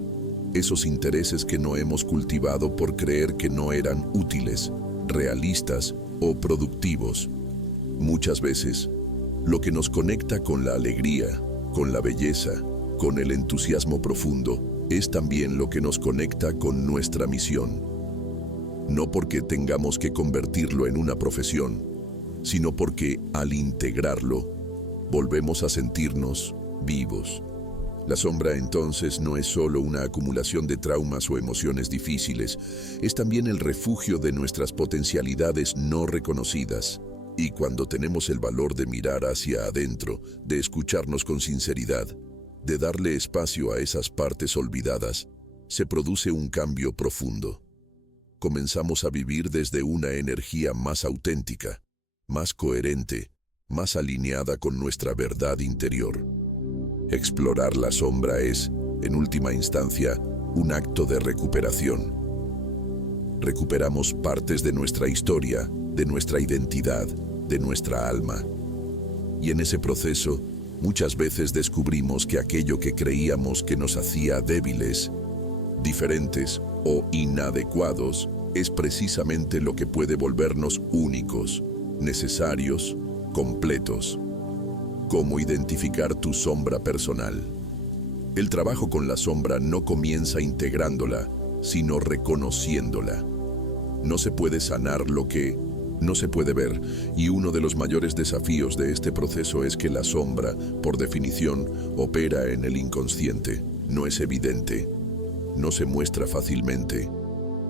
esos intereses que no hemos cultivado por creer que no eran útiles, realistas o productivos. Muchas veces, lo que nos conecta con la alegría, con la belleza, con el entusiasmo profundo, es también lo que nos conecta con nuestra misión. No porque tengamos que convertirlo en una profesión, sino porque al integrarlo, volvemos a sentirnos vivos. La sombra entonces no es solo una acumulación de traumas o emociones difíciles, es también el refugio de nuestras potencialidades no reconocidas. Y cuando tenemos el valor de mirar hacia adentro, de escucharnos con sinceridad, de darle espacio a esas partes olvidadas, se produce un cambio profundo. Comenzamos a vivir desde una energía más auténtica, más coherente, más alineada con nuestra verdad interior. Explorar la sombra es, en última instancia, un acto de recuperación. Recuperamos partes de nuestra historia, de nuestra identidad, de nuestra alma. Y en ese proceso, muchas veces descubrimos que aquello que creíamos que nos hacía débiles, diferentes o inadecuados, es precisamente lo que puede volvernos únicos, necesarios, completos. ¿Cómo identificar tu sombra personal? El trabajo con la sombra no comienza integrándola, sino reconociéndola. No se puede sanar lo que no se puede ver, y uno de los mayores desafíos de este proceso es que la sombra, por definición, opera en el inconsciente. No es evidente, no se muestra fácilmente.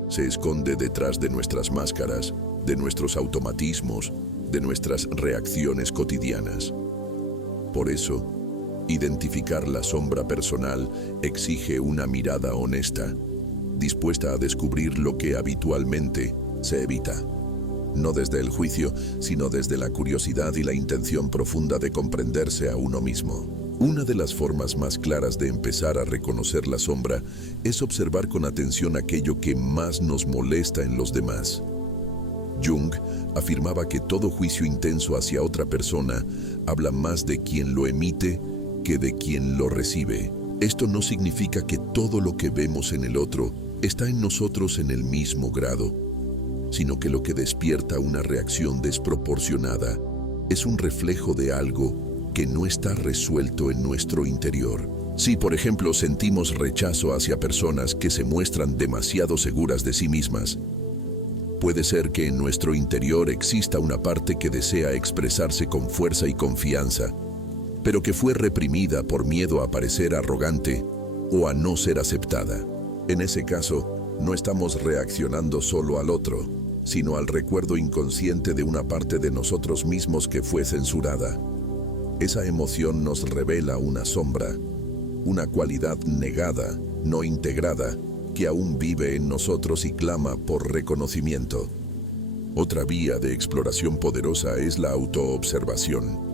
Se esconde detrás de nuestras máscaras, de nuestros automatismos, de nuestras reacciones cotidianas. Por eso, identificar la sombra personal exige una mirada honesta, dispuesta a descubrir lo que habitualmente se evita. No desde el juicio, sino desde la curiosidad y la intención profunda de comprenderse a uno mismo. Una de las formas más claras de empezar a reconocer la sombra es observar con atención aquello que más nos molesta en los demás. Jung afirmaba que todo juicio intenso hacia otra persona habla más de quien lo emite que de quien lo recibe. Esto no significa que todo lo que vemos en el otro está en nosotros en el mismo grado, sino que lo que despierta una reacción desproporcionada es un reflejo de algo que no está resuelto en nuestro interior. Si, por ejemplo, sentimos rechazo hacia personas que se muestran demasiado seguras de sí mismas, puede ser que en nuestro interior exista una parte que desea expresarse con fuerza y confianza, pero que fue reprimida por miedo a parecer arrogante o a no ser aceptada. En ese caso, no estamos reaccionando solo al otro, sino al recuerdo inconsciente de una parte de nosotros mismos que fue censurada. Esa emoción nos revela una sombra, una cualidad negada, no integrada, que aún vive en nosotros y clama por reconocimiento. Otra vía de exploración poderosa es la autoobservación.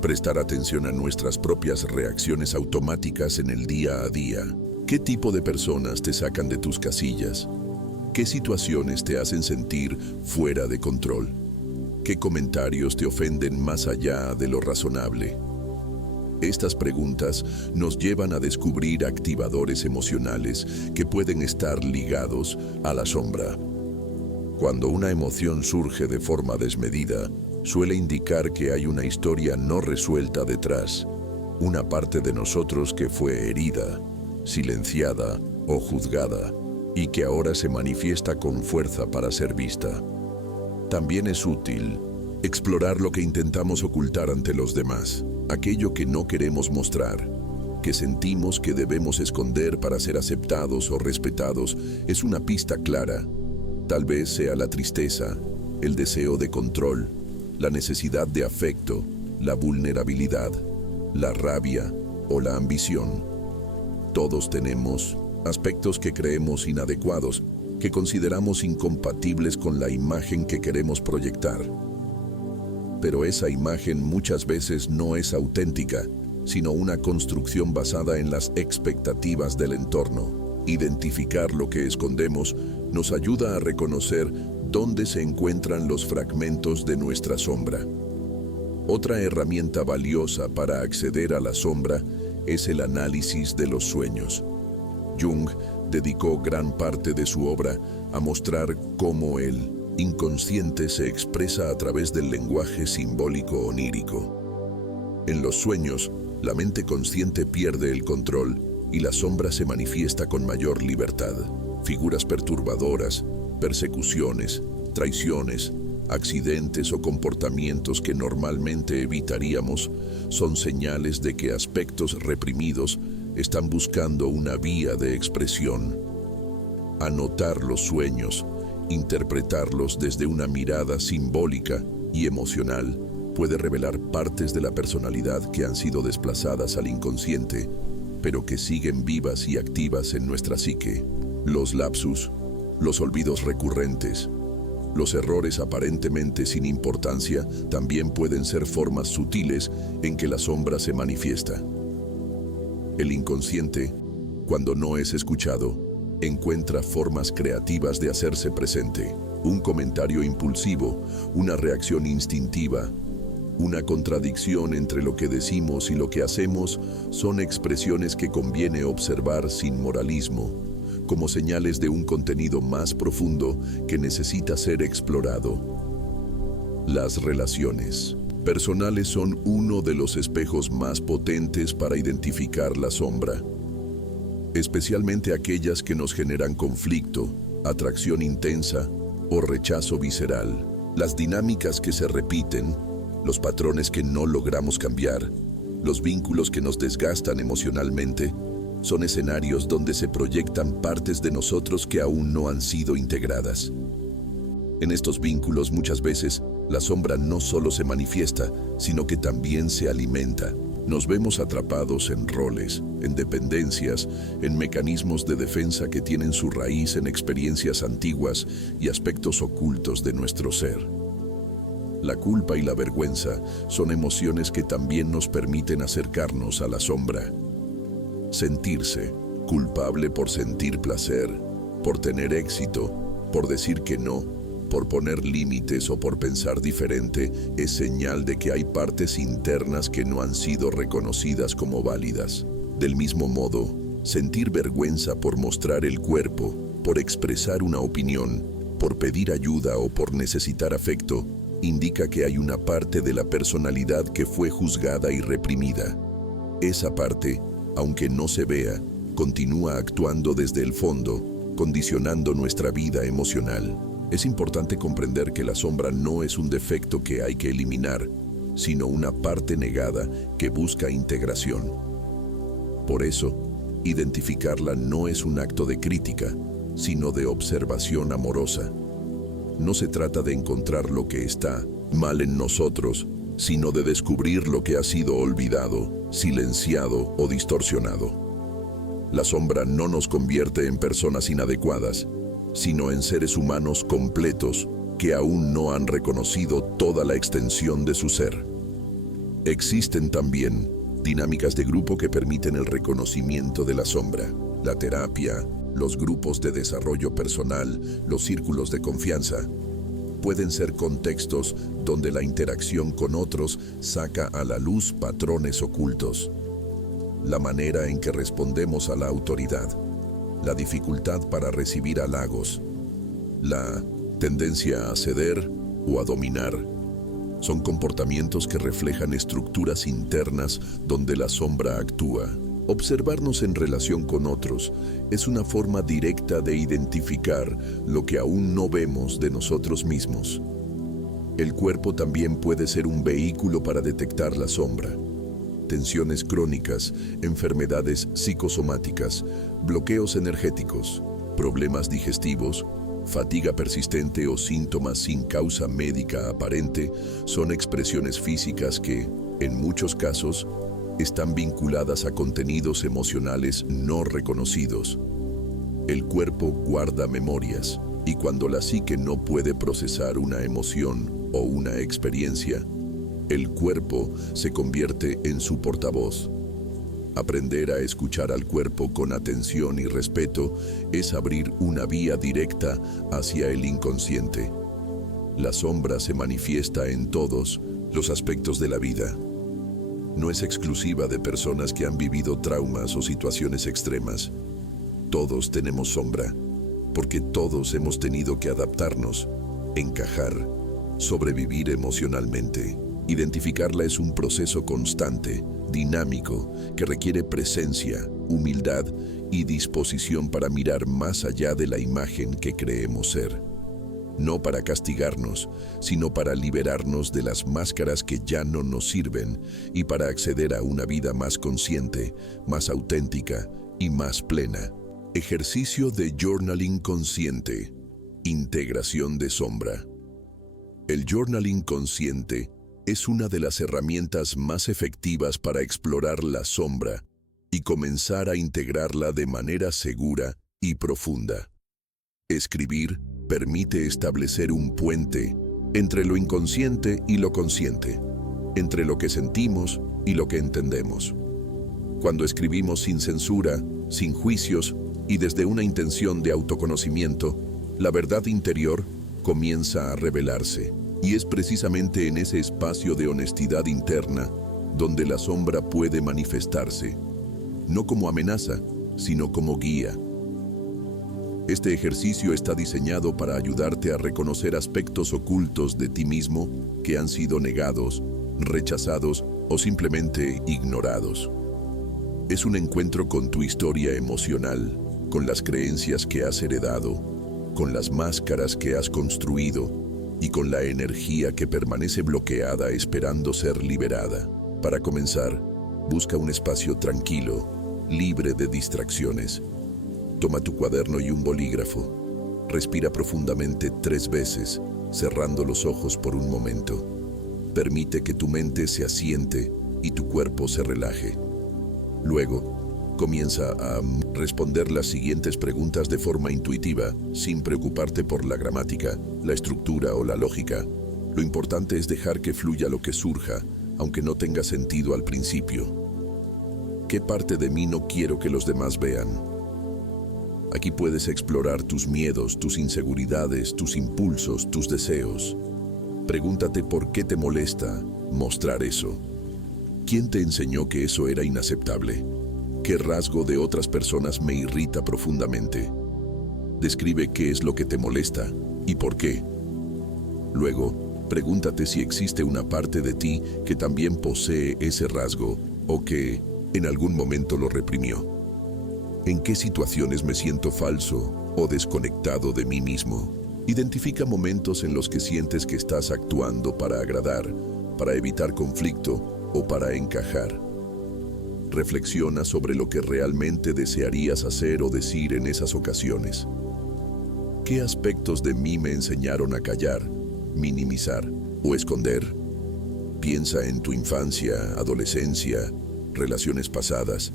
Prestar atención a nuestras propias reacciones automáticas en el día a día. ¿Qué tipo de personas te sacan de tus casillas? ¿Qué situaciones te hacen sentir fuera de control? ¿Qué comentarios te ofenden más allá de lo razonable? Estas preguntas nos llevan a descubrir activadores emocionales que pueden estar ligados a la sombra. Cuando una emoción surge de forma desmedida, suele indicar que hay una historia no resuelta detrás, una parte de nosotros que fue herida, silenciada o juzgada, y que ahora se manifiesta con fuerza para ser vista. También es útil explorar lo que intentamos ocultar ante los demás, aquello que no queremos mostrar, que sentimos que debemos esconder para ser aceptados o respetados, es una pista clara. Tal vez sea la tristeza, el deseo de control, la necesidad de afecto, la vulnerabilidad, la rabia o la ambición. Todos tenemos aspectos que creemos inadecuados, que consideramos incompatibles con la imagen que queremos proyectar. Pero esa imagen muchas veces no es auténtica, sino una construcción basada en las expectativas del entorno. Identificar lo que escondemos nos ayuda a reconocer dónde se encuentran los fragmentos de nuestra sombra. Otra herramienta valiosa para acceder a la sombra es el análisis de los sueños. Jung dedicó gran parte de su obra a mostrar cómo el inconsciente se expresa a través del lenguaje simbólico onírico. En los sueños, la mente consciente pierde el control y la sombra se manifiesta con mayor libertad. Figuras perturbadoras, persecuciones, traiciones, accidentes o comportamientos que normalmente evitaríamos son señales de que aspectos reprimidos están buscando una vía de expresión. Anotar los sueños, interpretarlos desde una mirada simbólica y emocional, puede revelar partes de la personalidad que han sido desplazadas al inconsciente, pero que siguen vivas y activas en nuestra psique. Los lapsus, los olvidos recurrentes, los errores aparentemente sin importancia también pueden ser formas sutiles en que la sombra se manifiesta. El inconsciente Cuando no es escuchado, encuentra formas creativas de hacerse presente. Un comentario impulsivo, una reacción instintiva, una contradicción entre lo que decimos y lo que hacemos son expresiones que conviene observar sin moralismo, como señales de un contenido más profundo que necesita ser explorado. Las relaciones personales son uno de los espejos más potentes para identificar la sombra, especialmente aquellas que nos generan conflicto, atracción intensa o rechazo visceral. Las dinámicas que se repiten, los patrones que no logramos cambiar, los vínculos que nos desgastan emocionalmente, son escenarios donde se proyectan partes de nosotros que aún no han sido integradas. En estos vínculos muchas veces la sombra no solo se manifiesta, sino que también se alimenta. Nos vemos atrapados en roles, en dependencias, en mecanismos de defensa que tienen su raíz en experiencias antiguas y aspectos ocultos de nuestro ser. La culpa y la vergüenza son emociones que también nos permiten acercarnos a la sombra. Sentirse culpable por sentir placer, por tener éxito, por decir que no, por poner límites o por pensar diferente, es señal de que hay partes internas que no han sido reconocidas como válidas. Del mismo modo, sentir vergüenza por mostrar el cuerpo, por expresar una opinión, por pedir ayuda o por necesitar afecto, indica que hay una parte de la personalidad que fue juzgada y reprimida. Esa parte, aunque no se vea, continúa actuando desde el fondo, condicionando nuestra vida emocional. Es importante comprender que la sombra no es un defecto que hay que eliminar, sino una parte negada que busca integración. Por eso, identificarla no es un acto de crítica, sino de observación amorosa. No se trata de encontrar lo que está mal en nosotros, sino de descubrir lo que ha sido olvidado, silenciado o distorsionado. La sombra no nos convierte en personas inadecuadas, sino en seres humanos completos que aún no han reconocido toda la extensión de su ser. Existen también dinámicas de grupo que permiten el reconocimiento de la sombra. La terapia, los grupos de desarrollo personal, los círculos de confianza, pueden ser contextos donde la interacción con otros saca a la luz patrones ocultos. La manera en que respondemos a la autoridad, la dificultad para recibir halagos, la tendencia a ceder o a dominar, son comportamientos que reflejan estructuras internas donde la sombra actúa. Observarnos en relación con otros es una forma directa de identificar lo que aún no vemos de nosotros mismos. El cuerpo también puede ser un vehículo para detectar la sombra. Tensiones crónicas, enfermedades psicosomáticas, bloqueos energéticos, problemas digestivos, fatiga persistente o síntomas sin causa médica aparente son expresiones físicas que, en muchos casos, están vinculadas a contenidos emocionales no reconocidos. El cuerpo guarda memorias, y cuando la psique no puede procesar una emoción o una experiencia, el cuerpo se convierte en su portavoz. Aprender a escuchar al cuerpo con atención y respeto es abrir una vía directa hacia el inconsciente. La sombra se manifiesta en todos los aspectos de la vida. No es exclusiva de personas que han vivido traumas o situaciones extremas. Todos tenemos sombra, porque todos hemos tenido que adaptarnos, encajar, sobrevivir emocionalmente. Identificarla es un proceso constante, dinámico, que requiere presencia, humildad y disposición para mirar más allá de la imagen que creemos ser. No para castigarnos, sino para liberarnos de las máscaras que ya no nos sirven y para acceder a una vida más consciente, más auténtica y más plena. Ejercicio de journaling consciente. Integración de sombra. El journaling consciente es una de las herramientas más efectivas para explorar la sombra y comenzar a integrarla de manera segura y profunda. Escribir permite establecer un puente entre lo inconsciente y lo consciente, entre lo que sentimos y lo que entendemos. Cuando escribimos sin censura, sin juicios y desde una intención de autoconocimiento, la verdad interior comienza a revelarse. Y es precisamente en ese espacio de honestidad interna donde la sombra puede manifestarse, no como amenaza, sino como guía. Este ejercicio está diseñado para ayudarte a reconocer aspectos ocultos de ti mismo que han sido negados, rechazados o simplemente ignorados. Es un encuentro con tu historia emocional, con las creencias que has heredado, con las máscaras que has construido y con la energía que permanece bloqueada esperando ser liberada. Para comenzar, busca un espacio tranquilo, libre de distracciones. Toma tu cuaderno y un bolígrafo. Respira profundamente 3 veces, cerrando los ojos por un momento. Permite que tu mente se asiente y tu cuerpo se relaje. Luego, comienza a responder las siguientes preguntas de forma intuitiva, sin preocuparte por la gramática, la estructura o la lógica. Lo importante es dejar que fluya lo que surja, aunque no tenga sentido al principio. ¿Qué parte de mí no quiero que los demás vean? Aquí puedes explorar tus miedos, tus inseguridades, tus impulsos, tus deseos. Pregúntate por qué te molesta mostrar eso. ¿Quién te enseñó que eso era inaceptable? ¿Qué rasgo de otras personas me irrita profundamente? Describe qué es lo que te molesta y por qué. Luego, pregúntate si existe una parte de ti que también posee ese rasgo o que en algún momento lo reprimió. ¿En qué situaciones me siento falso o desconectado de mí mismo? Identifica momentos en los que sientes que estás actuando para agradar, para evitar conflicto o para encajar. Reflexiona sobre lo que realmente desearías hacer o decir en esas ocasiones. ¿Qué aspectos de mí me enseñaron a callar, minimizar o esconder? Piensa en tu infancia, adolescencia, relaciones pasadas.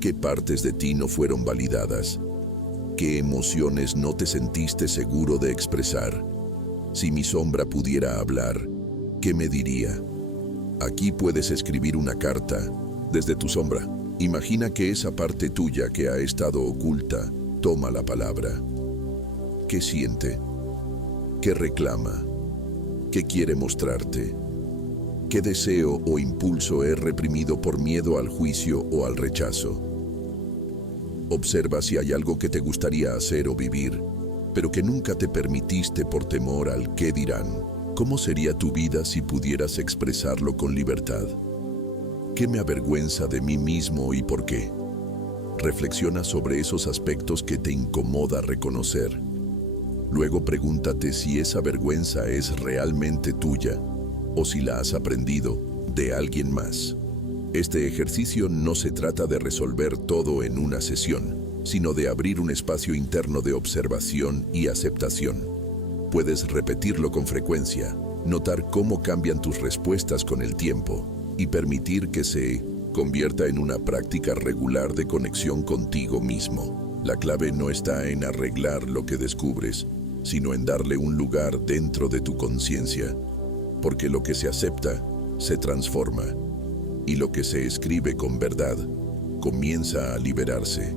¿Qué partes de ti no fueron validadas? ¿Qué emociones no te sentiste seguro de expresar? Si mi sombra pudiera hablar, ¿qué me diría? Aquí puedes escribir una carta desde tu sombra. Imagina que esa parte tuya que ha estado oculta toma la palabra. ¿Qué siente? ¿Qué reclama? ¿Qué quiere mostrarte? ¿Qué deseo o impulso es reprimido por miedo al juicio o al rechazo? Observa si hay algo que te gustaría hacer o vivir, pero que nunca te permitiste por temor al qué dirán. ¿Cómo sería tu vida si pudieras expresarlo con libertad? ¿Qué me avergüenza de mí mismo y por qué? Reflexiona sobre esos aspectos que te incomoda reconocer. Luego pregúntate si esa vergüenza es realmente tuya o si la has aprendido de alguien más. Este ejercicio no se trata de resolver todo en una sesión, sino de abrir un espacio interno de observación y aceptación. Puedes repetirlo con frecuencia, notar cómo cambian tus respuestas con el tiempo y permitir que se convierta en una práctica regular de conexión contigo mismo. La clave no está en arreglar lo que descubres, sino en darle un lugar dentro de tu conciencia, porque lo que se acepta se transforma y lo que se escribe con verdad comienza a liberarse.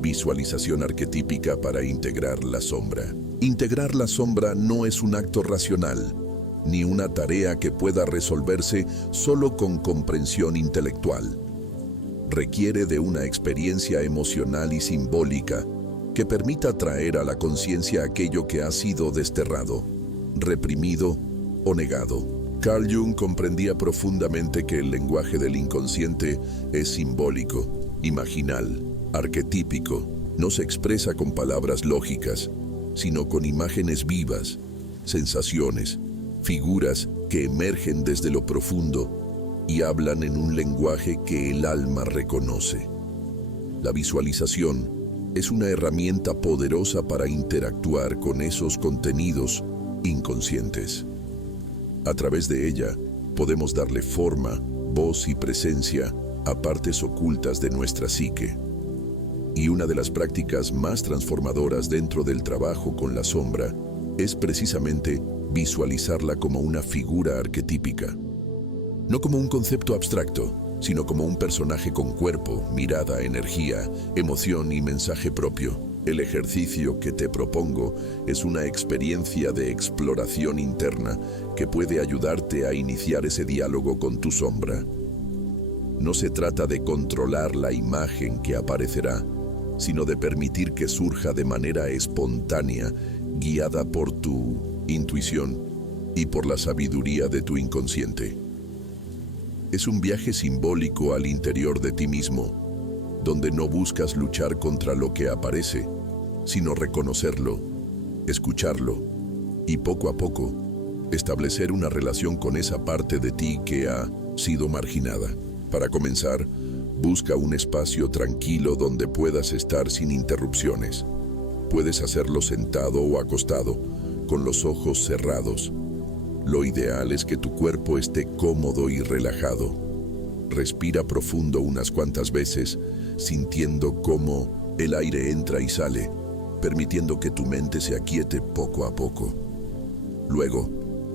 Visualización arquetípica para integrar la sombra. Integrar la sombra no es un acto racional, ni una tarea que pueda resolverse solo con comprensión intelectual. Requiere de una experiencia emocional y simbólica que permita traer a la conciencia aquello que ha sido desterrado, reprimido o negado. Carl Jung comprendía profundamente que el lenguaje del inconsciente es simbólico, imaginal, arquetípico. No se expresa con palabras lógicas, sino con imágenes vivas, sensaciones, figuras que emergen desde lo profundo y hablan en un lenguaje que el alma reconoce. La visualización es una herramienta poderosa para interactuar con esos contenidos inconscientes. A través de ella, podemos darle forma, voz y presencia a partes ocultas de nuestra psique. Y una de las prácticas más transformadoras dentro del trabajo con la sombra es precisamente visualizarla como una figura arquetípica. No como un concepto abstracto, sino como un personaje con cuerpo, mirada, energía, emoción y mensaje propio. El ejercicio que te propongo es una experiencia de exploración interna que puede ayudarte a iniciar ese diálogo con tu sombra. No se trata de controlar la imagen que aparecerá, sino de permitir que surja de manera espontánea, guiada por tu intuición y por la sabiduría de tu inconsciente. Es un viaje simbólico al interior de ti mismo, donde no buscas luchar contra lo que aparece, sino reconocerlo, escucharlo y poco a poco establecer una relación con esa parte de ti que ha sido marginada. Para comenzar, busca un espacio tranquilo donde puedas estar sin interrupciones. Puedes hacerlo sentado o acostado, con los ojos cerrados. Lo ideal es que tu cuerpo esté cómodo y relajado. Respira profundo unas cuantas veces, sintiendo cómo el aire entra y sale, permitiendo que tu mente se aquiete poco a poco. Luego,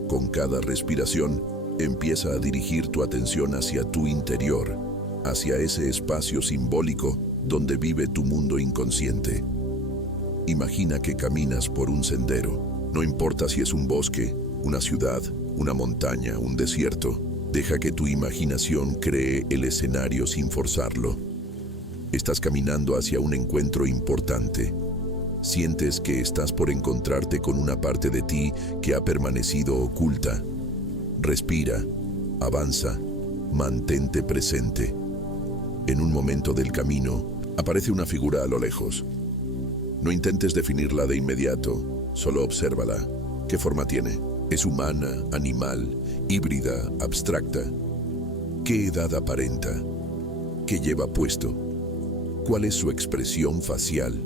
con cada respiración, empieza a dirigir tu atención hacia tu interior, hacia ese espacio simbólico donde vive tu mundo inconsciente. Imagina que caminas por un sendero. No importa si es un bosque, una ciudad, una montaña, un desierto. Deja que tu imaginación cree el escenario sin forzarlo. Estás caminando hacia un encuentro importante. Sientes que estás por encontrarte con una parte de ti que ha permanecido oculta. Respira, avanza, mantente presente. En un momento del camino, aparece una figura a lo lejos. No intentes definirla de inmediato, solo obsérvala. ¿Qué forma tiene? ¿Es humana, animal, híbrida, abstracta? ¿Qué edad aparenta? ¿Qué lleva puesto? ¿Cuál es su expresión facial?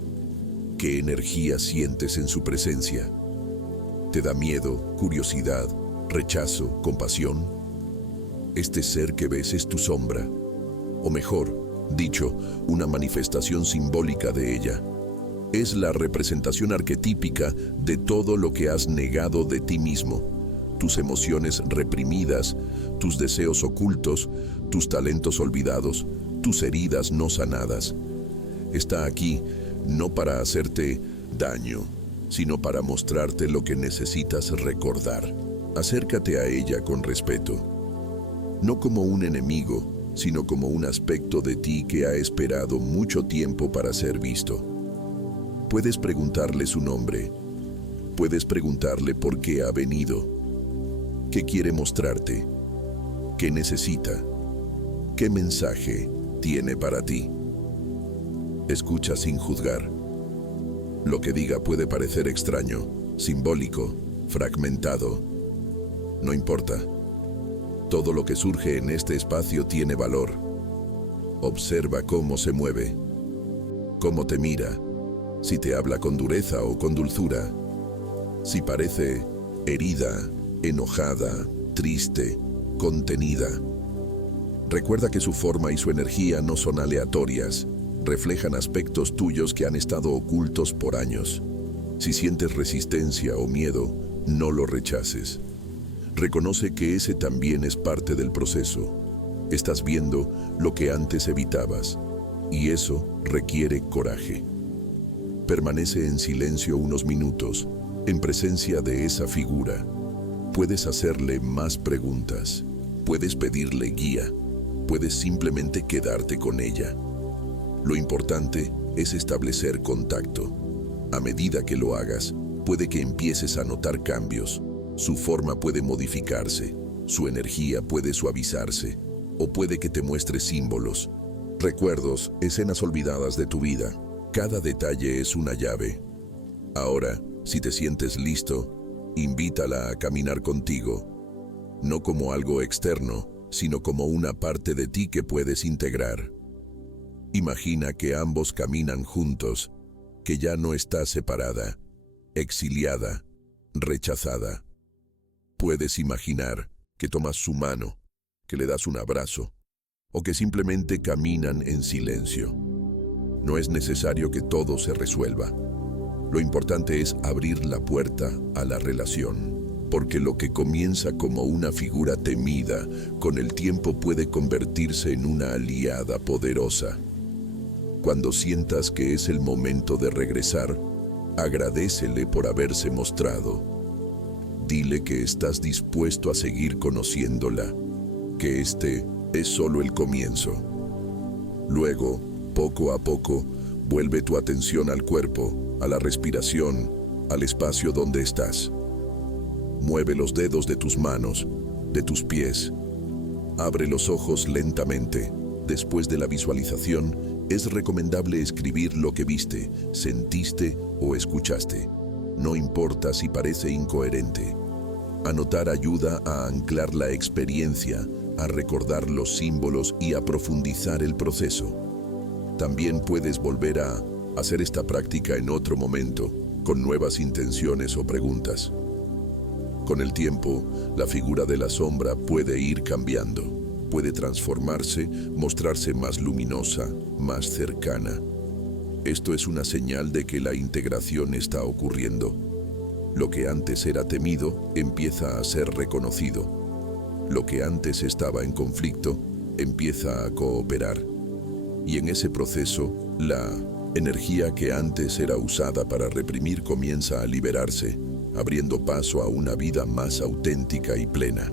¿Qué energía sientes en su presencia? ¿Te da miedo, curiosidad, rechazo, compasión? Este ser que ves es tu sombra, o mejor dicho, una manifestación simbólica de ella. Es la representación arquetípica de todo lo que has negado de ti mismo, tus emociones reprimidas, tus deseos ocultos, tus talentos olvidados, tus heridas no sanadas. Está aquí no para hacerte daño, sino para mostrarte lo que necesitas recordar. Acércate a ella con respeto, no como un enemigo, sino como un aspecto de ti que ha esperado mucho tiempo para ser visto. Puedes preguntarle su nombre, puedes preguntarle por qué ha venido, qué quiere mostrarte, qué necesita, qué mensaje tiene para ti. Escucha sin juzgar. Lo que diga puede parecer extraño, simbólico, fragmentado. No importa. Todo lo que surge en este espacio tiene valor. Observa cómo se mueve, cómo te mira, si te habla con dureza o con dulzura, si parece herida, enojada, triste, contenida. Recuerda que su forma y su energía no son aleatorias, reflejan aspectos tuyos que han estado ocultos por años. Si sientes resistencia o miedo, no lo rechaces. Reconoce que ese también es parte del proceso. Estás viendo lo que antes evitabas, y eso requiere coraje. Permanece en silencio unos minutos, en presencia de esa figura. Puedes hacerle más preguntas, puedes pedirle guía, puedes simplemente quedarte con ella. Lo importante es establecer contacto. A medida que lo hagas, puede que empieces a notar cambios. Su forma puede modificarse, su energía puede suavizarse, o puede que te muestre símbolos, recuerdos, escenas olvidadas de tu vida. Cada detalle es una llave. Ahora, si te sientes listo, invítala a caminar contigo, no como algo externo, sino como una parte de ti que puedes integrar. Imagina que ambos caminan juntos, que ya no estás separada, exiliada, rechazada. Puedes imaginar que tomas su mano, que le das un abrazo, o que simplemente caminan en silencio. No es necesario que todo se resuelva. Lo importante es abrir la puerta a la relación. porque lo que comienza como una figura temida, con el tiempo puede convertirse en una aliada poderosa. Cuando sientas que es el momento de regresar, agradécele por haberse mostrado. Dile que estás dispuesto a seguir conociéndola, que este es solo el comienzo. Luego, poco a poco, vuelve tu atención al cuerpo, a la respiración, al espacio donde estás. Mueve los dedos de tus manos, de tus pies. Abre los ojos lentamente. Después de la visualización, es recomendable escribir lo que viste, sentiste o escuchaste. No importa si parece incoherente. Anotar ayuda a anclar la experiencia, a recordar los símbolos y a profundizar el proceso. También puedes volver a hacer esta práctica en otro momento, con nuevas intenciones o preguntas. Con el tiempo, la figura de la sombra puede ir cambiando, puede transformarse, mostrarse más luminosa, más cercana. Esto es una señal de que la integración está ocurriendo. Lo que antes era temido empieza a ser reconocido. Lo que antes estaba en conflicto empieza a cooperar. Y en ese proceso, la energía que antes era usada para reprimir comienza a liberarse, abriendo paso a una vida más auténtica y plena.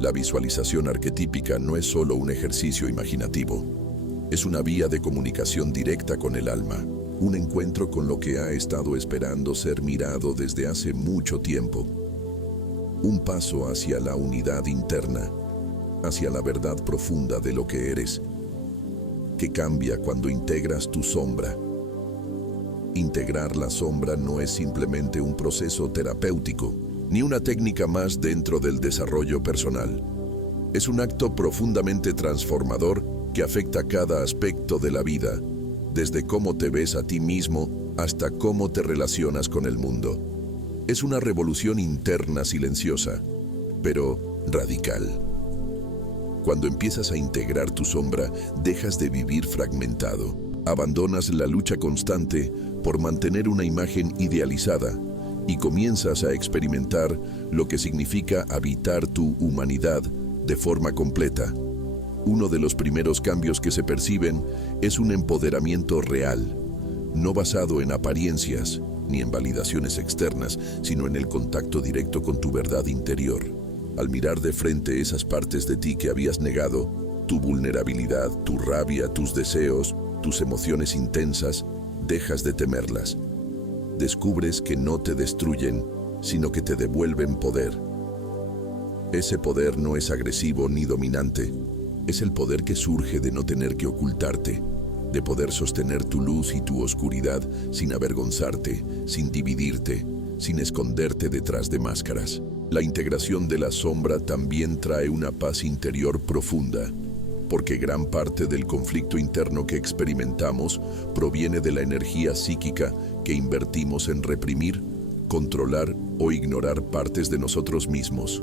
La visualización arquetípica no es solo un ejercicio imaginativo. Es una vía de comunicación directa con el alma, un encuentro con lo que ha estado esperando ser mirado desde hace mucho tiempo. Un paso hacia la unidad interna, hacia la verdad profunda de lo que eres, que cambia cuando integras tu sombra. Integrar la sombra no es simplemente un proceso terapéutico, ni una técnica más dentro del desarrollo personal. Es un acto profundamente transformador que afecta cada aspecto de la vida, desde cómo te ves a ti mismo hasta cómo te relacionas con el mundo. Es una revolución interna silenciosa, pero radical. Cuando empiezas a integrar tu sombra, dejas de vivir fragmentado. Abandonas la lucha constante por mantener una imagen idealizada y comienzas a experimentar lo que significa habitar tu humanidad de forma completa. Uno de los primeros cambios que se perciben es un empoderamiento real, no basado en apariencias ni en validaciones externas, sino en el contacto directo con tu verdad interior. Al mirar de frente esas partes de ti que habías negado, tu vulnerabilidad, tu rabia, tus deseos, tus emociones intensas, dejas de temerlas. Descubres que no te destruyen, sino que te devuelven poder. Ese poder no es agresivo ni dominante. Es el poder que surge de no tener que ocultarte, de poder sostener tu luz y tu oscuridad sin avergonzarte, sin dividirte, sin esconderte detrás de máscaras. La integración de la sombra también trae una paz interior profunda, porque gran parte del conflicto interno que experimentamos proviene de la energía psíquica que invertimos en reprimir, controlar o ignorar partes de nosotros mismos.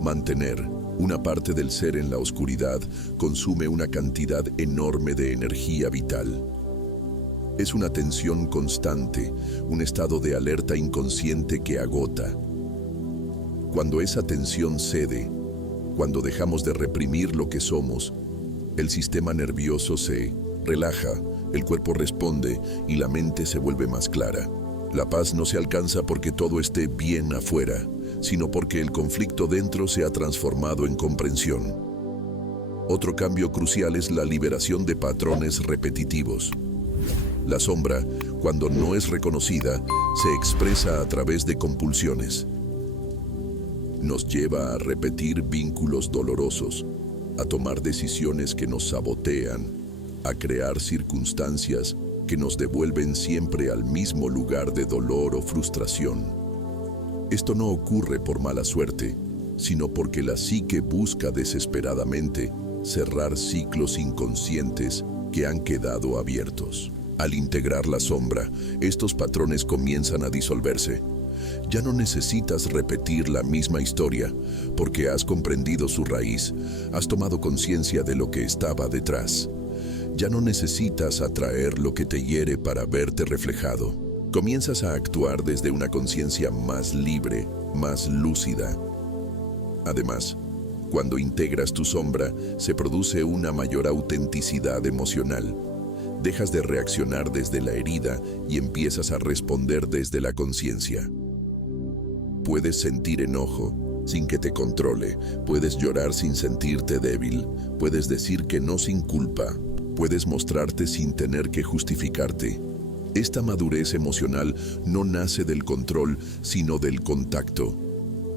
Mantener una parte del ser en la oscuridad consume una cantidad enorme de energía vital. Es una tensión constante, un estado de alerta inconsciente que agota. Cuando esa tensión cede, cuando dejamos de reprimir lo que somos, el sistema nervioso se relaja, el cuerpo responde y la mente se vuelve más clara. La paz no se alcanza porque todo esté bien afuera, sino porque el conflicto dentro se ha transformado en comprensión. Otro cambio crucial es la liberación de patrones repetitivos. La sombra, cuando no es reconocida, se expresa a través de compulsiones. Nos lleva a repetir vínculos dolorosos, a tomar decisiones que nos sabotean, a crear circunstancias que nos devuelven siempre al mismo lugar de dolor o frustración. Esto no ocurre por mala suerte, sino porque la psique busca desesperadamente cerrar ciclos inconscientes que han quedado abiertos. Al integrar la sombra, estos patrones comienzan a disolverse. Ya no necesitas repetir la misma historia, porque has comprendido su raíz, has tomado conciencia de lo que estaba detrás. Ya no necesitas atraer lo que te hiere para verte reflejado. Comienzas a actuar desde una conciencia más libre, más lúcida. Además, cuando integras tu sombra, se produce una mayor autenticidad emocional. Dejas de reaccionar desde la herida y empiezas a responder desde la conciencia. Puedes sentir enojo sin que te controle, puedes llorar sin sentirte débil, puedes decir que no sin culpa, puedes mostrarte sin tener que justificarte. Esta madurez emocional no nace del control, sino del contacto.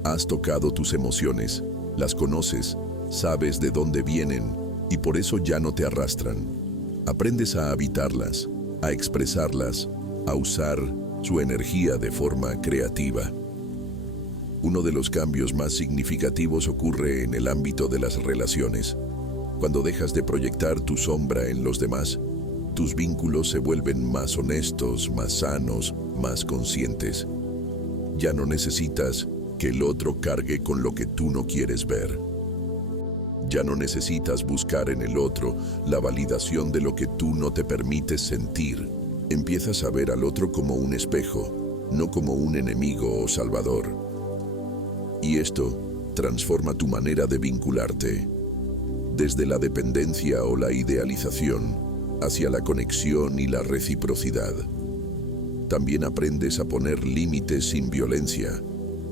Has tocado tus emociones, las conoces, sabes de dónde vienen y por eso ya no te arrastran. Aprendes a habitarlas, a expresarlas, a usar su energía de forma creativa. Uno de los cambios más significativos ocurre en el ámbito de las relaciones. Cuando dejas de proyectar tu sombra en los demás, tus vínculos se vuelven más honestos, más sanos, más conscientes. Ya no necesitas que el otro cargue con lo que tú no quieres ver. Ya no necesitas buscar en el otro la validación de lo que tú no te permites sentir. Empiezas a ver al otro como un espejo, no como un enemigo o salvador. Y esto transforma tu manera de vincularte, desde la dependencia o la idealización, hacia la conexión y la reciprocidad. También aprendes a poner límites sin violencia,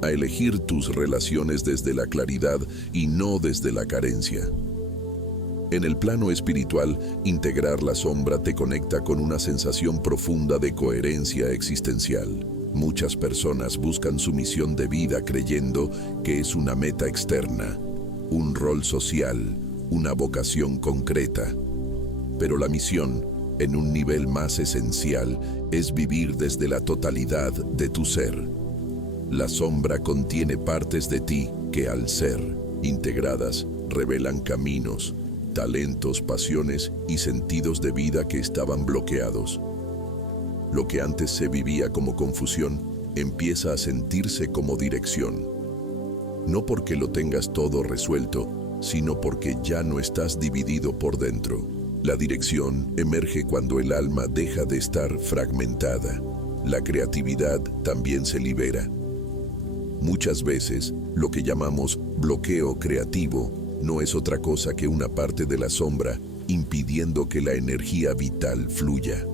a elegir tus relaciones desde la claridad y no desde la carencia. En el plano espiritual, integrar la sombra te conecta con una sensación profunda de coherencia existencial. Muchas personas buscan su misión de vida creyendo que es una meta externa, un rol social, una vocación concreta. Pero la misión, en un nivel más esencial, es vivir desde la totalidad de tu ser. La sombra contiene partes de ti que, al ser integradas, revelan caminos, talentos, pasiones y sentidos de vida que estaban bloqueados. Lo que antes se vivía como confusión, empieza a sentirse como dirección. No porque lo tengas todo resuelto, sino porque ya no estás dividido por dentro. La dirección emerge cuando el alma deja de estar fragmentada. La creatividad también se libera. Muchas veces, lo que llamamos bloqueo creativo no es otra cosa que una parte de la sombra impidiendo que la energía vital fluya.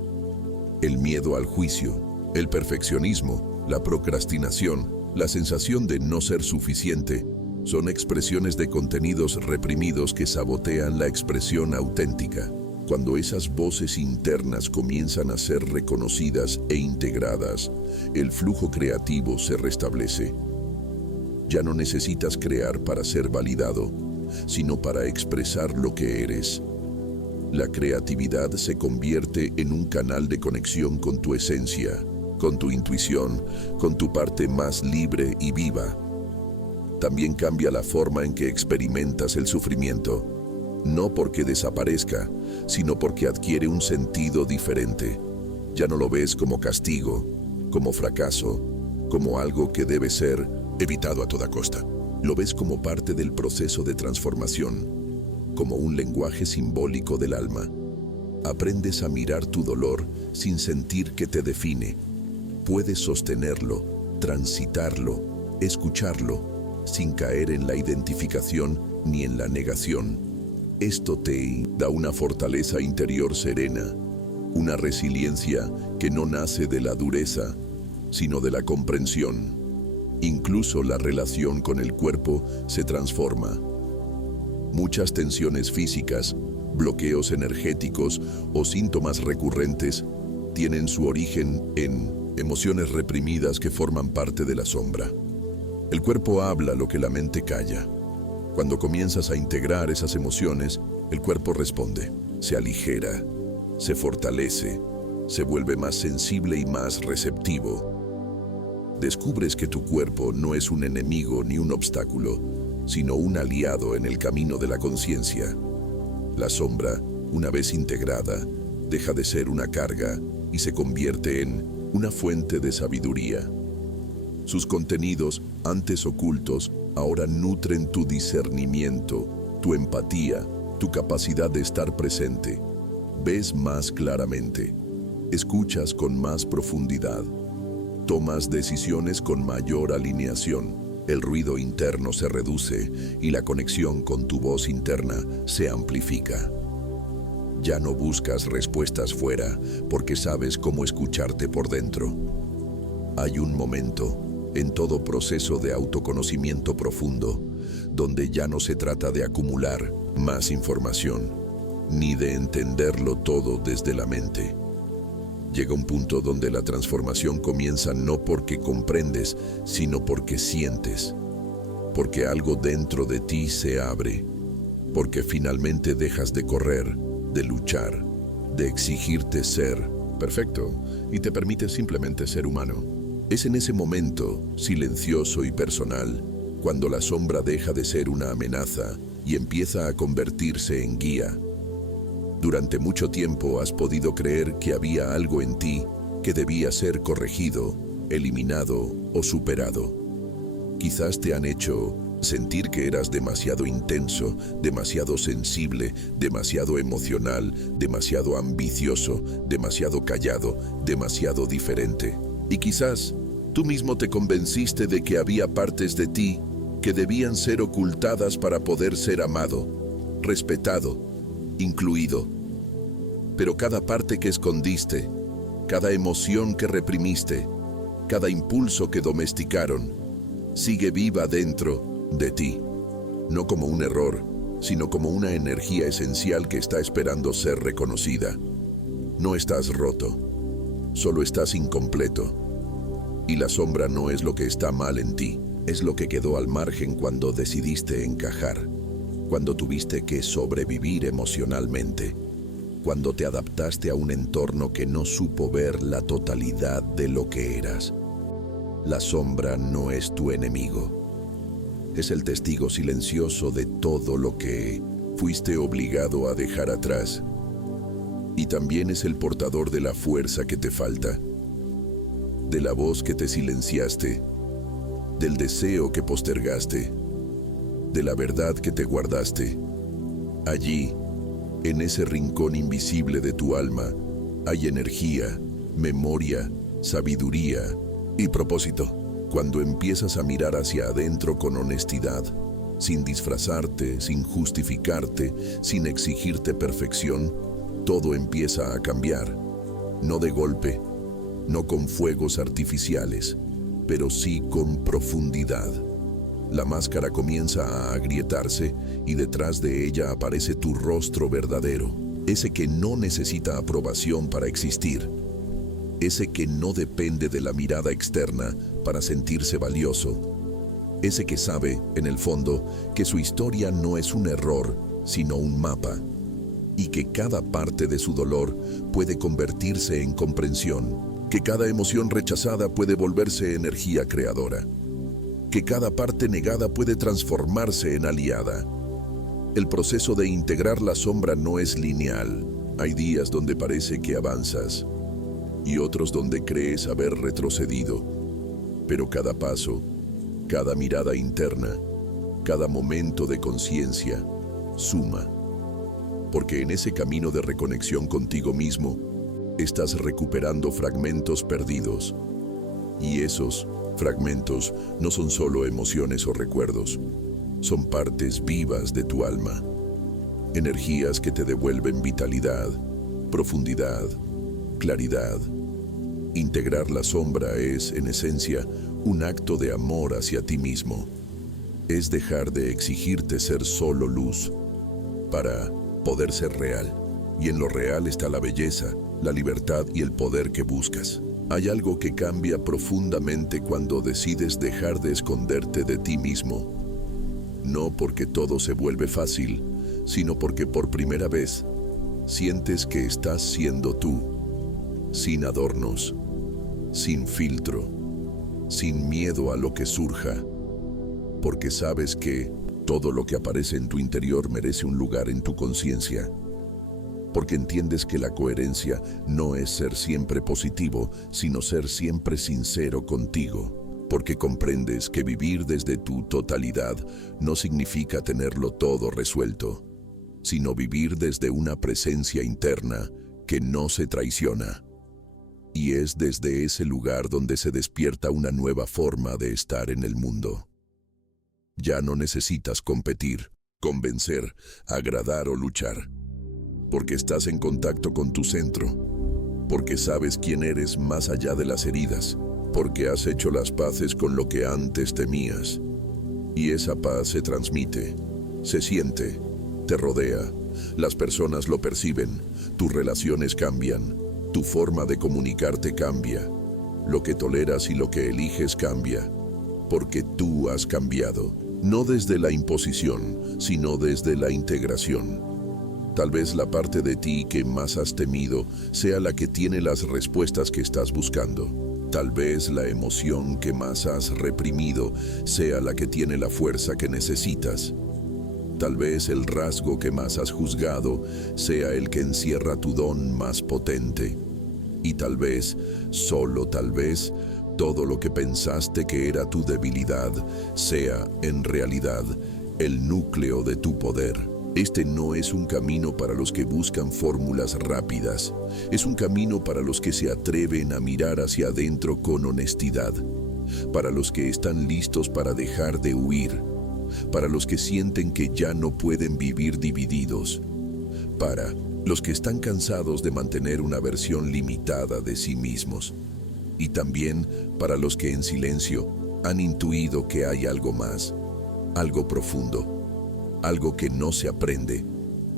El miedo al juicio, el perfeccionismo, la procrastinación, la sensación de no ser suficiente, son expresiones de contenidos reprimidos que sabotean la expresión auténtica. Cuando esas voces internas comienzan a ser reconocidas e integradas, el flujo creativo se restablece. Ya no necesitas crear para ser validado, sino para expresar lo que eres. La creatividad se convierte en un canal de conexión con tu esencia, con tu intuición, con tu parte más libre y viva. También cambia la forma en que experimentas el sufrimiento, no porque desaparezca, sino porque adquiere un sentido diferente. Ya no lo ves como castigo, como fracaso, como algo que debe ser evitado a toda costa. Lo ves como parte del proceso de transformación, como un lenguaje simbólico del alma. Aprendes a mirar tu dolor sin sentir que te define. Puedes sostenerlo, transitarlo, escucharlo, sin caer en la identificación ni en la negación. Esto te da una fortaleza interior serena, una resiliencia que no nace de la dureza, sino de la comprensión. Incluso la relación con el cuerpo se transforma. Muchas tensiones físicas, bloqueos energéticos o síntomas recurrentes tienen su origen en emociones reprimidas que forman parte de la sombra. El cuerpo habla lo que la mente calla. Cuando comienzas a integrar esas emociones, el cuerpo responde, se aligera, se fortalece, se vuelve más sensible y más receptivo. Descubres que tu cuerpo no es un enemigo ni un obstáculo, sino un aliado en el camino de la conciencia. La sombra, una vez integrada, deja de ser una carga y se convierte en una fuente de sabiduría. Sus contenidos, antes ocultos, ahora nutren tu discernimiento, tu empatía, tu capacidad de estar presente. Ves más claramente, Escuchas con más profundidad. Tomas decisiones con mayor alineación. El ruido interno se reduce y la conexión con tu voz interna se amplifica. Ya no buscas respuestas fuera porque sabes cómo escucharte por dentro. Hay un momento en todo proceso de autoconocimiento profundo donde ya no se trata de acumular más información ni de entenderlo todo desde la mente. Llega un punto donde la transformación comienza no porque comprendes, sino porque sientes. Porque algo dentro de ti se abre. Porque finalmente dejas de correr, de luchar, de exigirte ser perfecto y te permites simplemente ser humano. Es en ese momento, silencioso y personal, cuando la sombra deja de ser una amenaza y empieza a convertirse en guía. Durante mucho tiempo has podido creer que había algo en ti que debía ser corregido, eliminado o superado. Quizás te han hecho sentir que eras demasiado intenso, demasiado sensible, demasiado emocional, demasiado ambicioso, demasiado callado, demasiado diferente. Y quizás tú mismo te convenciste de que había partes de ti que debían ser ocultadas para poder ser amado, respetado, incluido. Pero cada parte que escondiste, cada emoción que reprimiste, cada impulso que domesticaron, sigue viva dentro de ti. No como un error, sino como una energía esencial que está esperando ser reconocida. No estás roto, solo estás incompleto. Y la sombra no es lo que está mal en ti, es lo que quedó al margen cuando decidiste encajar, cuando tuviste que sobrevivir emocionalmente, cuando te adaptaste a un entorno que no supo ver la totalidad de lo que eras. La sombra no es tu enemigo. Es el testigo silencioso de todo lo que fuiste obligado a dejar atrás. Y también es el portador de la fuerza que te falta, de la voz que te silenciaste, del deseo que postergaste, de la verdad que te guardaste. Allí, en ese rincón invisible de tu alma, hay energía, memoria, sabiduría y propósito. Cuando empiezas a mirar hacia adentro con honestidad, sin disfrazarte, sin justificarte, sin exigirte perfección, todo empieza a cambiar. No de golpe, no con fuegos artificiales, pero sí con profundidad. La máscara comienza a agrietarse y detrás de ella aparece tu rostro verdadero, ese que no necesita aprobación para existir, ese que no depende de la mirada externa para sentirse valioso, ese que sabe, en el fondo, que su historia no es un error, sino un mapa, y que cada parte de su dolor puede convertirse en comprensión, que cada emoción rechazada puede volverse energía creadora, que cada parte negada puede transformarse en aliada. El proceso de integrar la sombra no es lineal. Hay días donde parece que avanzas y otros donde crees haber retrocedido. Pero cada paso, cada mirada interna, cada momento de conciencia, suma. Porque en ese camino de reconexión contigo mismo, estás recuperando fragmentos perdidos. Y esos fragmentos no son solo emociones o recuerdos, son partes vivas de tu alma, energías que te devuelven vitalidad, profundidad, claridad. Integrar la sombra es, en esencia, un acto de amor hacia ti mismo. Es dejar de exigirte ser solo luz para poder ser real. Y en lo real está la belleza, la libertad y el poder que buscas. Hay algo que cambia profundamente cuando decides dejar de esconderte de ti mismo. No porque todo se vuelve fácil, sino porque por primera vez sientes que estás siendo tú, sin adornos, sin filtro, sin miedo a lo que surja, porque sabes que todo lo que aparece en tu interior merece un lugar en tu conciencia. Porque entiendes que la coherencia no es ser siempre positivo, sino ser siempre sincero contigo. Porque comprendes que vivir desde tu totalidad no significa tenerlo todo resuelto, sino vivir desde una presencia interna que no se traiciona. Y es desde ese lugar donde se despierta una nueva forma de estar en el mundo. Ya no necesitas competir, convencer, agradar o luchar, porque estás en contacto con tu centro, porque sabes quién eres más allá de las heridas, porque has hecho las paces con lo que antes temías. Y esa paz se transmite, se siente, te rodea, las personas lo perciben, tus relaciones cambian, tu forma de comunicarte cambia, lo que toleras y lo que eliges cambia, porque tú has cambiado, no desde la imposición, sino desde la integración. Tal vez la parte de ti que más has temido sea la que tiene las respuestas que estás buscando. Tal vez la emoción que más has reprimido sea la que tiene la fuerza que necesitas. Tal vez el rasgo que más has juzgado sea el que encierra tu don más potente. Y tal vez, solo tal vez, todo lo que pensaste que era tu debilidad sea, en realidad, el núcleo de tu poder. Este no es un camino para los que buscan fórmulas rápidas. Es un camino para los que se atreven a mirar hacia adentro con honestidad. Para los que están listos para dejar de huir. Para los que sienten que ya no pueden vivir divididos. Para los que están cansados de mantener una versión limitada de sí mismos. Y también para los que en silencio han intuido que hay algo más, algo profundo. Algo que no se aprende,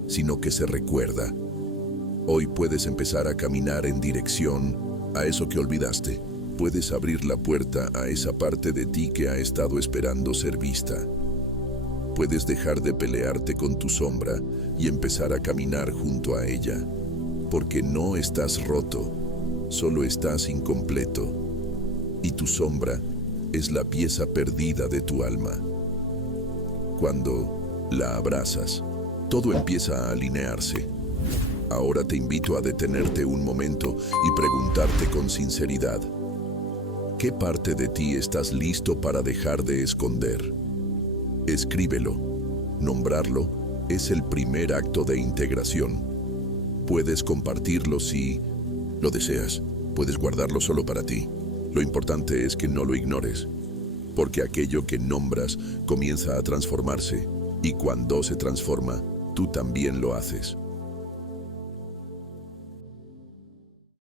sino que se recuerda. Hoy puedes empezar a caminar en dirección a eso que olvidaste. Puedes abrir la puerta a esa parte de ti que ha estado esperando ser vista. Puedes dejar de pelearte con tu sombra y empezar a caminar junto a ella. Porque no estás roto, solo estás incompleto. Y tu sombra es la pieza perdida de tu alma. Cuando la abrazas, todo empieza a alinearse. Ahora te invito a detenerte un momento y preguntarte con sinceridad, ¿qué parte de ti estás listo para dejar de esconder? Escríbelo. Nombrarlo es el primer acto de integración. Puedes compartirlo si lo deseas. Puedes guardarlo solo para ti. Lo importante es que no lo ignores, porque aquello que nombras comienza a transformarse. Y cuando se transforma, tú también lo haces.